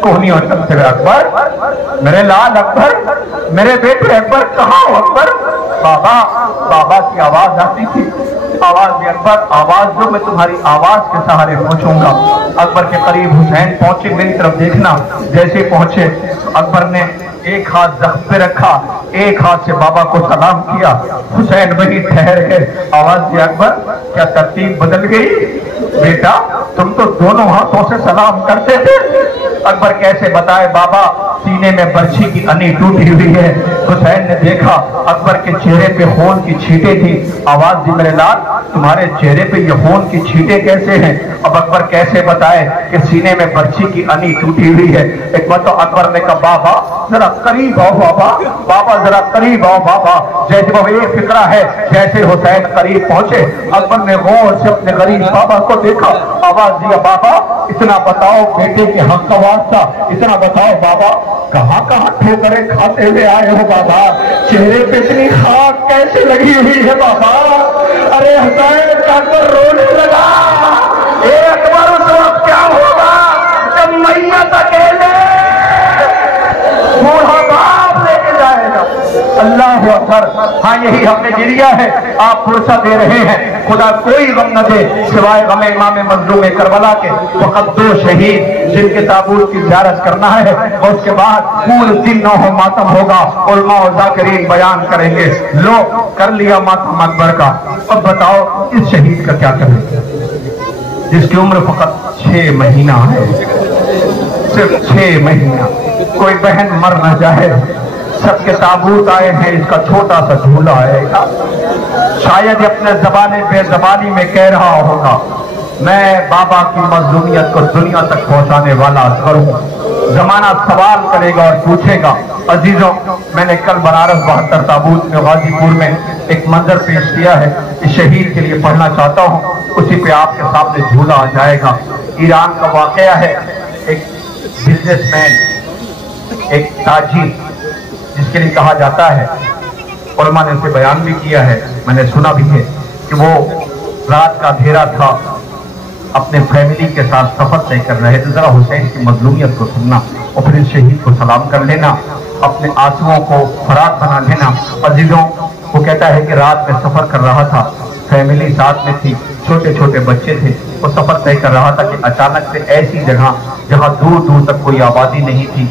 कोहनियों चलते हुए, अकबर मेरे लाल, अकबर मेरे बेटे, अकबर कहाँ हो अकबर? बाबा, बाबा की आवाज आती थी। आवाज भी अकबर, आवाज जो मैं तुम्हारी आवाज के सहारे पहुंचूंगा। अकबर के करीब हुसैन पहुंचे, मेरी तरफ देखना। जैसे पहुंचे अकबर ने एक हाथ जख्म पे रखा, एक हाथ से बाबा को सलाम किया। हुसैन वही ठहर गए। आवाज दी, अकबर क्या तरतीब बदल गई? बेटा तुम तो दोनों हाथों से सलाम करते थे। अकबर कैसे बताए बाबा, सीने में बर्छी की अनी टूटी हुई है। हुसैन ने देखा अकबर के चेहरे पे खून की छींटे थी। आवाज दी, मेरे लाल तुम्हारे चेहरे पे ये खून की छींटे कैसे हैं? अब अकबर कैसे बताए कि सीने में बर्छी की अनी टूटी हुई है। एक बार तो अकबर ने कहा, बाबा जरा करीब आओ, बाबा बाबा जरा करीब आओ बाबा। जैसे वो एक फिक्रा है, जैसे हुसैन करीब पहुंचे, अकबर ने गौर से अपने गरीब बाबा को देखा। आवाज दिया, बाबा इतना बताओ बेटे के हक का वास्ता, इतना बताओ बाबा कहाँ कहाँ ठोकरें खाते हुए आए हो बाबा? चेहरे पे इतनी खाक कैसे लगी हुई है बाबा? अरे हुसैन का अकबर रोने लगा। अकबर उस वक्त क्या होगा जब मैयत अकेले बूढ़ा बाप लेके जाएगा? अल्लाह अकबर। हाँ, यही हमने गिरिया है, आप फुर्सत दे रहे हैं। खुदा कोई गम न दे सिवाय गम इमाम मजलूम करबला के। फकत दो शहीद जिनके ताबूत की ज़ियारत करना है, और उसके बाद पूरे दिन नौह मातम होगा, उलमा और ज़ाकिरीन बयान करेंगे। लो कर लिया मातम अकबर का। अब बताओ इस शहीद का क्या करें जिसकी उम्र फकत 6 महीना है, सिर्फ 6 महीना। कोई बहन मर न जाए, सबके ताबूत आए हैं, इसका छोटा सा झूला आएगा। शायद अपने जबाने बेजबानी में कह रहा होगा, मैं बाबा की मजलूमियत को दुनिया तक पहुंचाने वाला असगर हूं। जमाना सवाल करेगा और पूछेगा। अजीजों, मैंने कल बनारस 72 ताबूत में गाजीपुर में एक मंजर पेश किया है, इस शहीद के लिए पढ़ना चाहता हूं। उसी पे आपके सामने झूला आ जाएगा। ईरान का वाकया है, एक बिजनेसमैन, एक ताजिर, जिसके लिए कहा जाता है, उलमा ने उसे बयान भी किया है, मैंने सुना भी है, कि वो रात का अंधेरा था, अपने फैमिली के साथ सफर तय कर रहे थे। जरा हुसैन की मजलूमियत को सुनना और फिर इस शहीद को सलाम कर लेना, अपने आंसुओं को फराग बना लेना। अजीजों, वो कहता है कि रात में सफर कर रहा था, फैमिली साथ में थी, छोटे छोटे बच्चे थे। वो सफर तय कर रहा था कि अचानक से ऐसी जगह जहां दूर दूर तक कोई आबादी नहीं थी,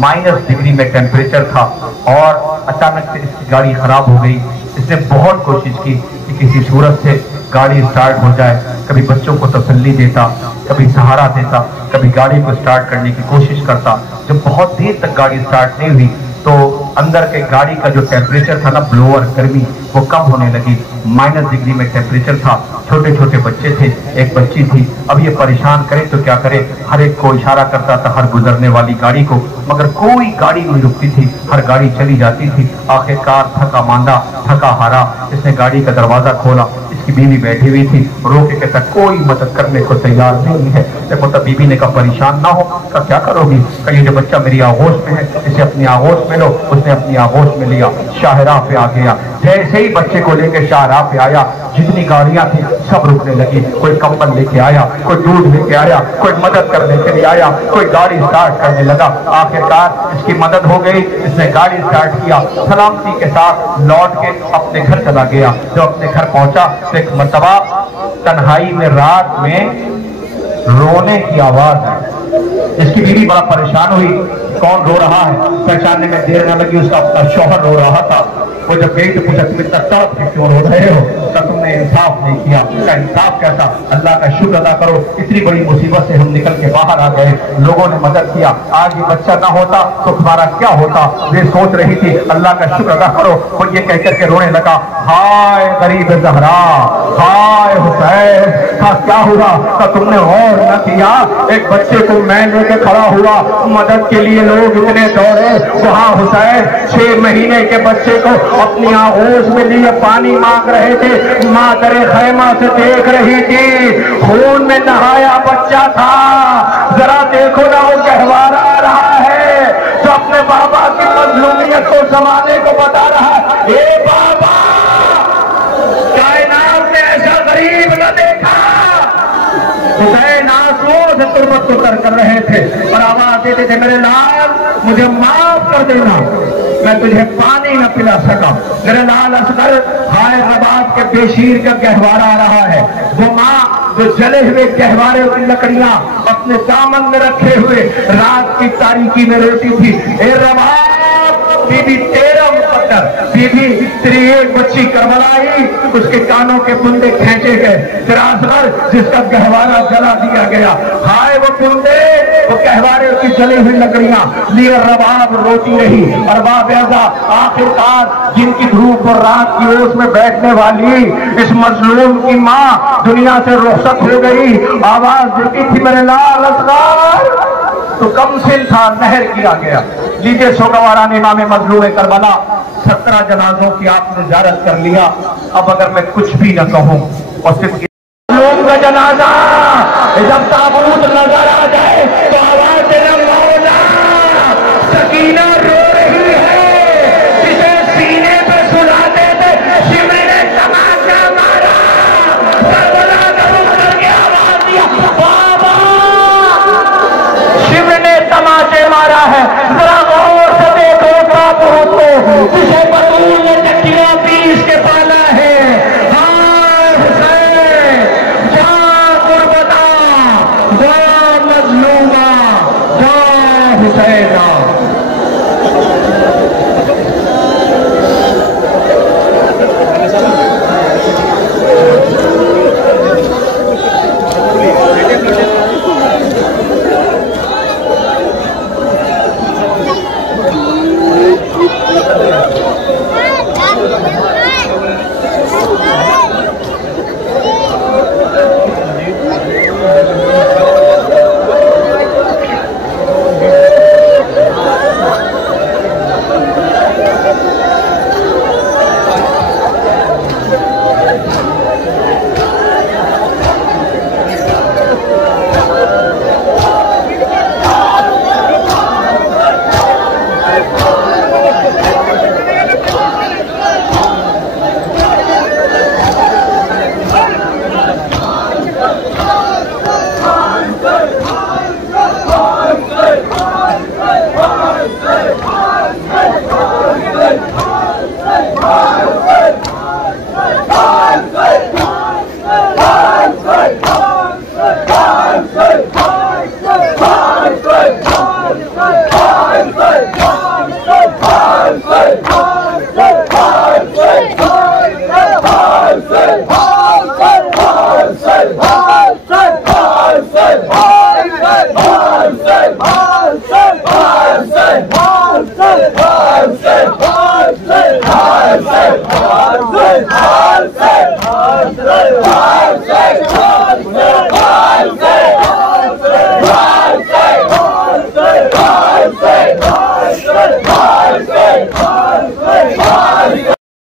-डिग्री में टेम्परेचर था, और अचानक से इसकी गाड़ी खराब हो गई। इसने बहुत कोशिश की कि किसी सूरत से गाड़ी स्टार्ट हो जाए। कभी बच्चों को तसल्ली देता, कभी सहारा देता, कभी गाड़ी को स्टार्ट करने की कोशिश करता। जब बहुत देर तक गाड़ी स्टार्ट नहीं हुई तो अंदर के गाड़ी का जो टेम्परेचर था ना, ब्लोअर गर्मी, वो कम होने लगी। -डिग्री में टेम्परेचर था, छोटे छोटे बच्चे थे, एक बच्ची थी। अब ये परेशान करे तो क्या करे, हर एक को इशारा करता था, हर गुजरने वाली गाड़ी को, मगर कोई गाड़ी नहीं रुकती थी, हर गाड़ी चली जाती थी। आखिरकार थका मांदा, थका हारा, इसने गाड़ी का दरवाजा खोला। इसकी बीवी बैठी हुई थी, रो के कहता कोई मदद करने को तैयार नहीं है। देखो तब बीवी ने कहा परेशान ना हो, कहा क्या करोगी? कहा ये बच्चा मेरी आगोश में है, इसे अपनी आगोश में लो। उसने अपनी आगोश में लिया, शाहराह पे आ गया। जैसे ही बच्चे को लेकर शाहराह पे आया, जितनी गाड़ियां थी सब रुकने लगी। कोई कंबल लेके आया, कोई दूध लेके आया, कोई मदद करने के लिए आया, कोई गाड़ी स्टार्ट करने लगा। आखिरकार इसकी मदद हो गई, इसने गाड़ी स्टार्ट किया, सलामती के साथ लौट के अपने घर चला गया। जब अपने घर पहुंचा तो एक मर्तबा तन्हाई में रात में रोने की आवाज आई। इसकी बीवी बड़ा परेशान हुई, कौन रो रहा है? पहचानने में देर न लगी, उसका अपना शौहर रो रहा था। वो जब गई तो पूछा तुम इतना तड़प के क्यों रो रहे हो? तो तुमने इंसाफ नहीं किया। उसका इंसाफ कैसा? अल्लाह का शुक्र अदा करो, इतनी बड़ी मुसीबत से हम निकल के बाहर आ गए, लोगों ने मदद किया। आज ये बच्चा ना होता तो तुम्हारा क्या होता? वे सोच रही थी, अल्लाह का शुक्र अदा करो। वो ये कहकर के रोने लगा, हाय गरीब ज़हरा, हाय हुसैन, का क्या हुआ? का तुमने और न किया? एक बच्चे को मैं लेके खड़ा हुआ, मदद के लिए लोग इतने दौड़े, वहां हुसैन 6 महीने के बच्चे को अपनी आगोश में लिए पानी मांग रहे थे, माँ दरे खैमा से देख रही थी, खून में नहाया बच्चा था। जरा देखो ना, वो गहवारा आ रहा है जो अपने बाबा की मजलूमियत को जमाने को बता रहा है। ए बाबा, कायनात ने ऐसा गरीब न देखा। हुसैन आंसुओं से तुरबत को तर कर रहे थे और आवाज देते थे, मेरे लाल मुझे माफ कर देना, मैं तुझे पानी न पिला सका। मेरे लाल असगर, हाय रबाब के बेशीर का गहवारा आ रहा है। वो माँ जो जले हुए गहवारे की लकड़ियां अपने दामन में रखे हुए रात की तारीकी में रोती थी। ए रबाब, बीबी 13 मुकद्दर, बीबी तेरी एक बच्ची करबलाई, उसके कानों के बुंदे खींचे गए। तेरा असगर जिसका गहवारा जला दिया गया, हाय वो बुंदे, वो गहवारे की जली हुई लकड़ियां लिए रबाब रोती रही। और बाबेजा आखिरकार जिनकी धूप और रात की ओस में बैठने वाली इस मजलूम की माँ दुनिया से रुखसत हो गई। आवाज देती थी, मेरे लाल असगर, तो कम सिन था, नहर किया गया। लीजिए सोगवारान इमाम मजलूम करबला, 17 जनाजों की आपने ज़ियारत कर लिया। अब अगर मैं कुछ भी न कहूं और सिर्फ मजलूम का जनाजा जब ताबूत नजर आ जाए तो आवाज देना, मौला सकीना रो रही है, जिसे सीने पे सुलाते थे शिमरी ने तमाचा मारा। करबला का रुख करके आवाज दिया, बाबा शिमरी ने तमाचे मारा है। जरा गौर से देखो ताबूत को, जिसे बतूल ने चक्कियां पीस के पाला है। हाय हुसैन, जा गुरबता, जा मजलूमा, जा हुसैना।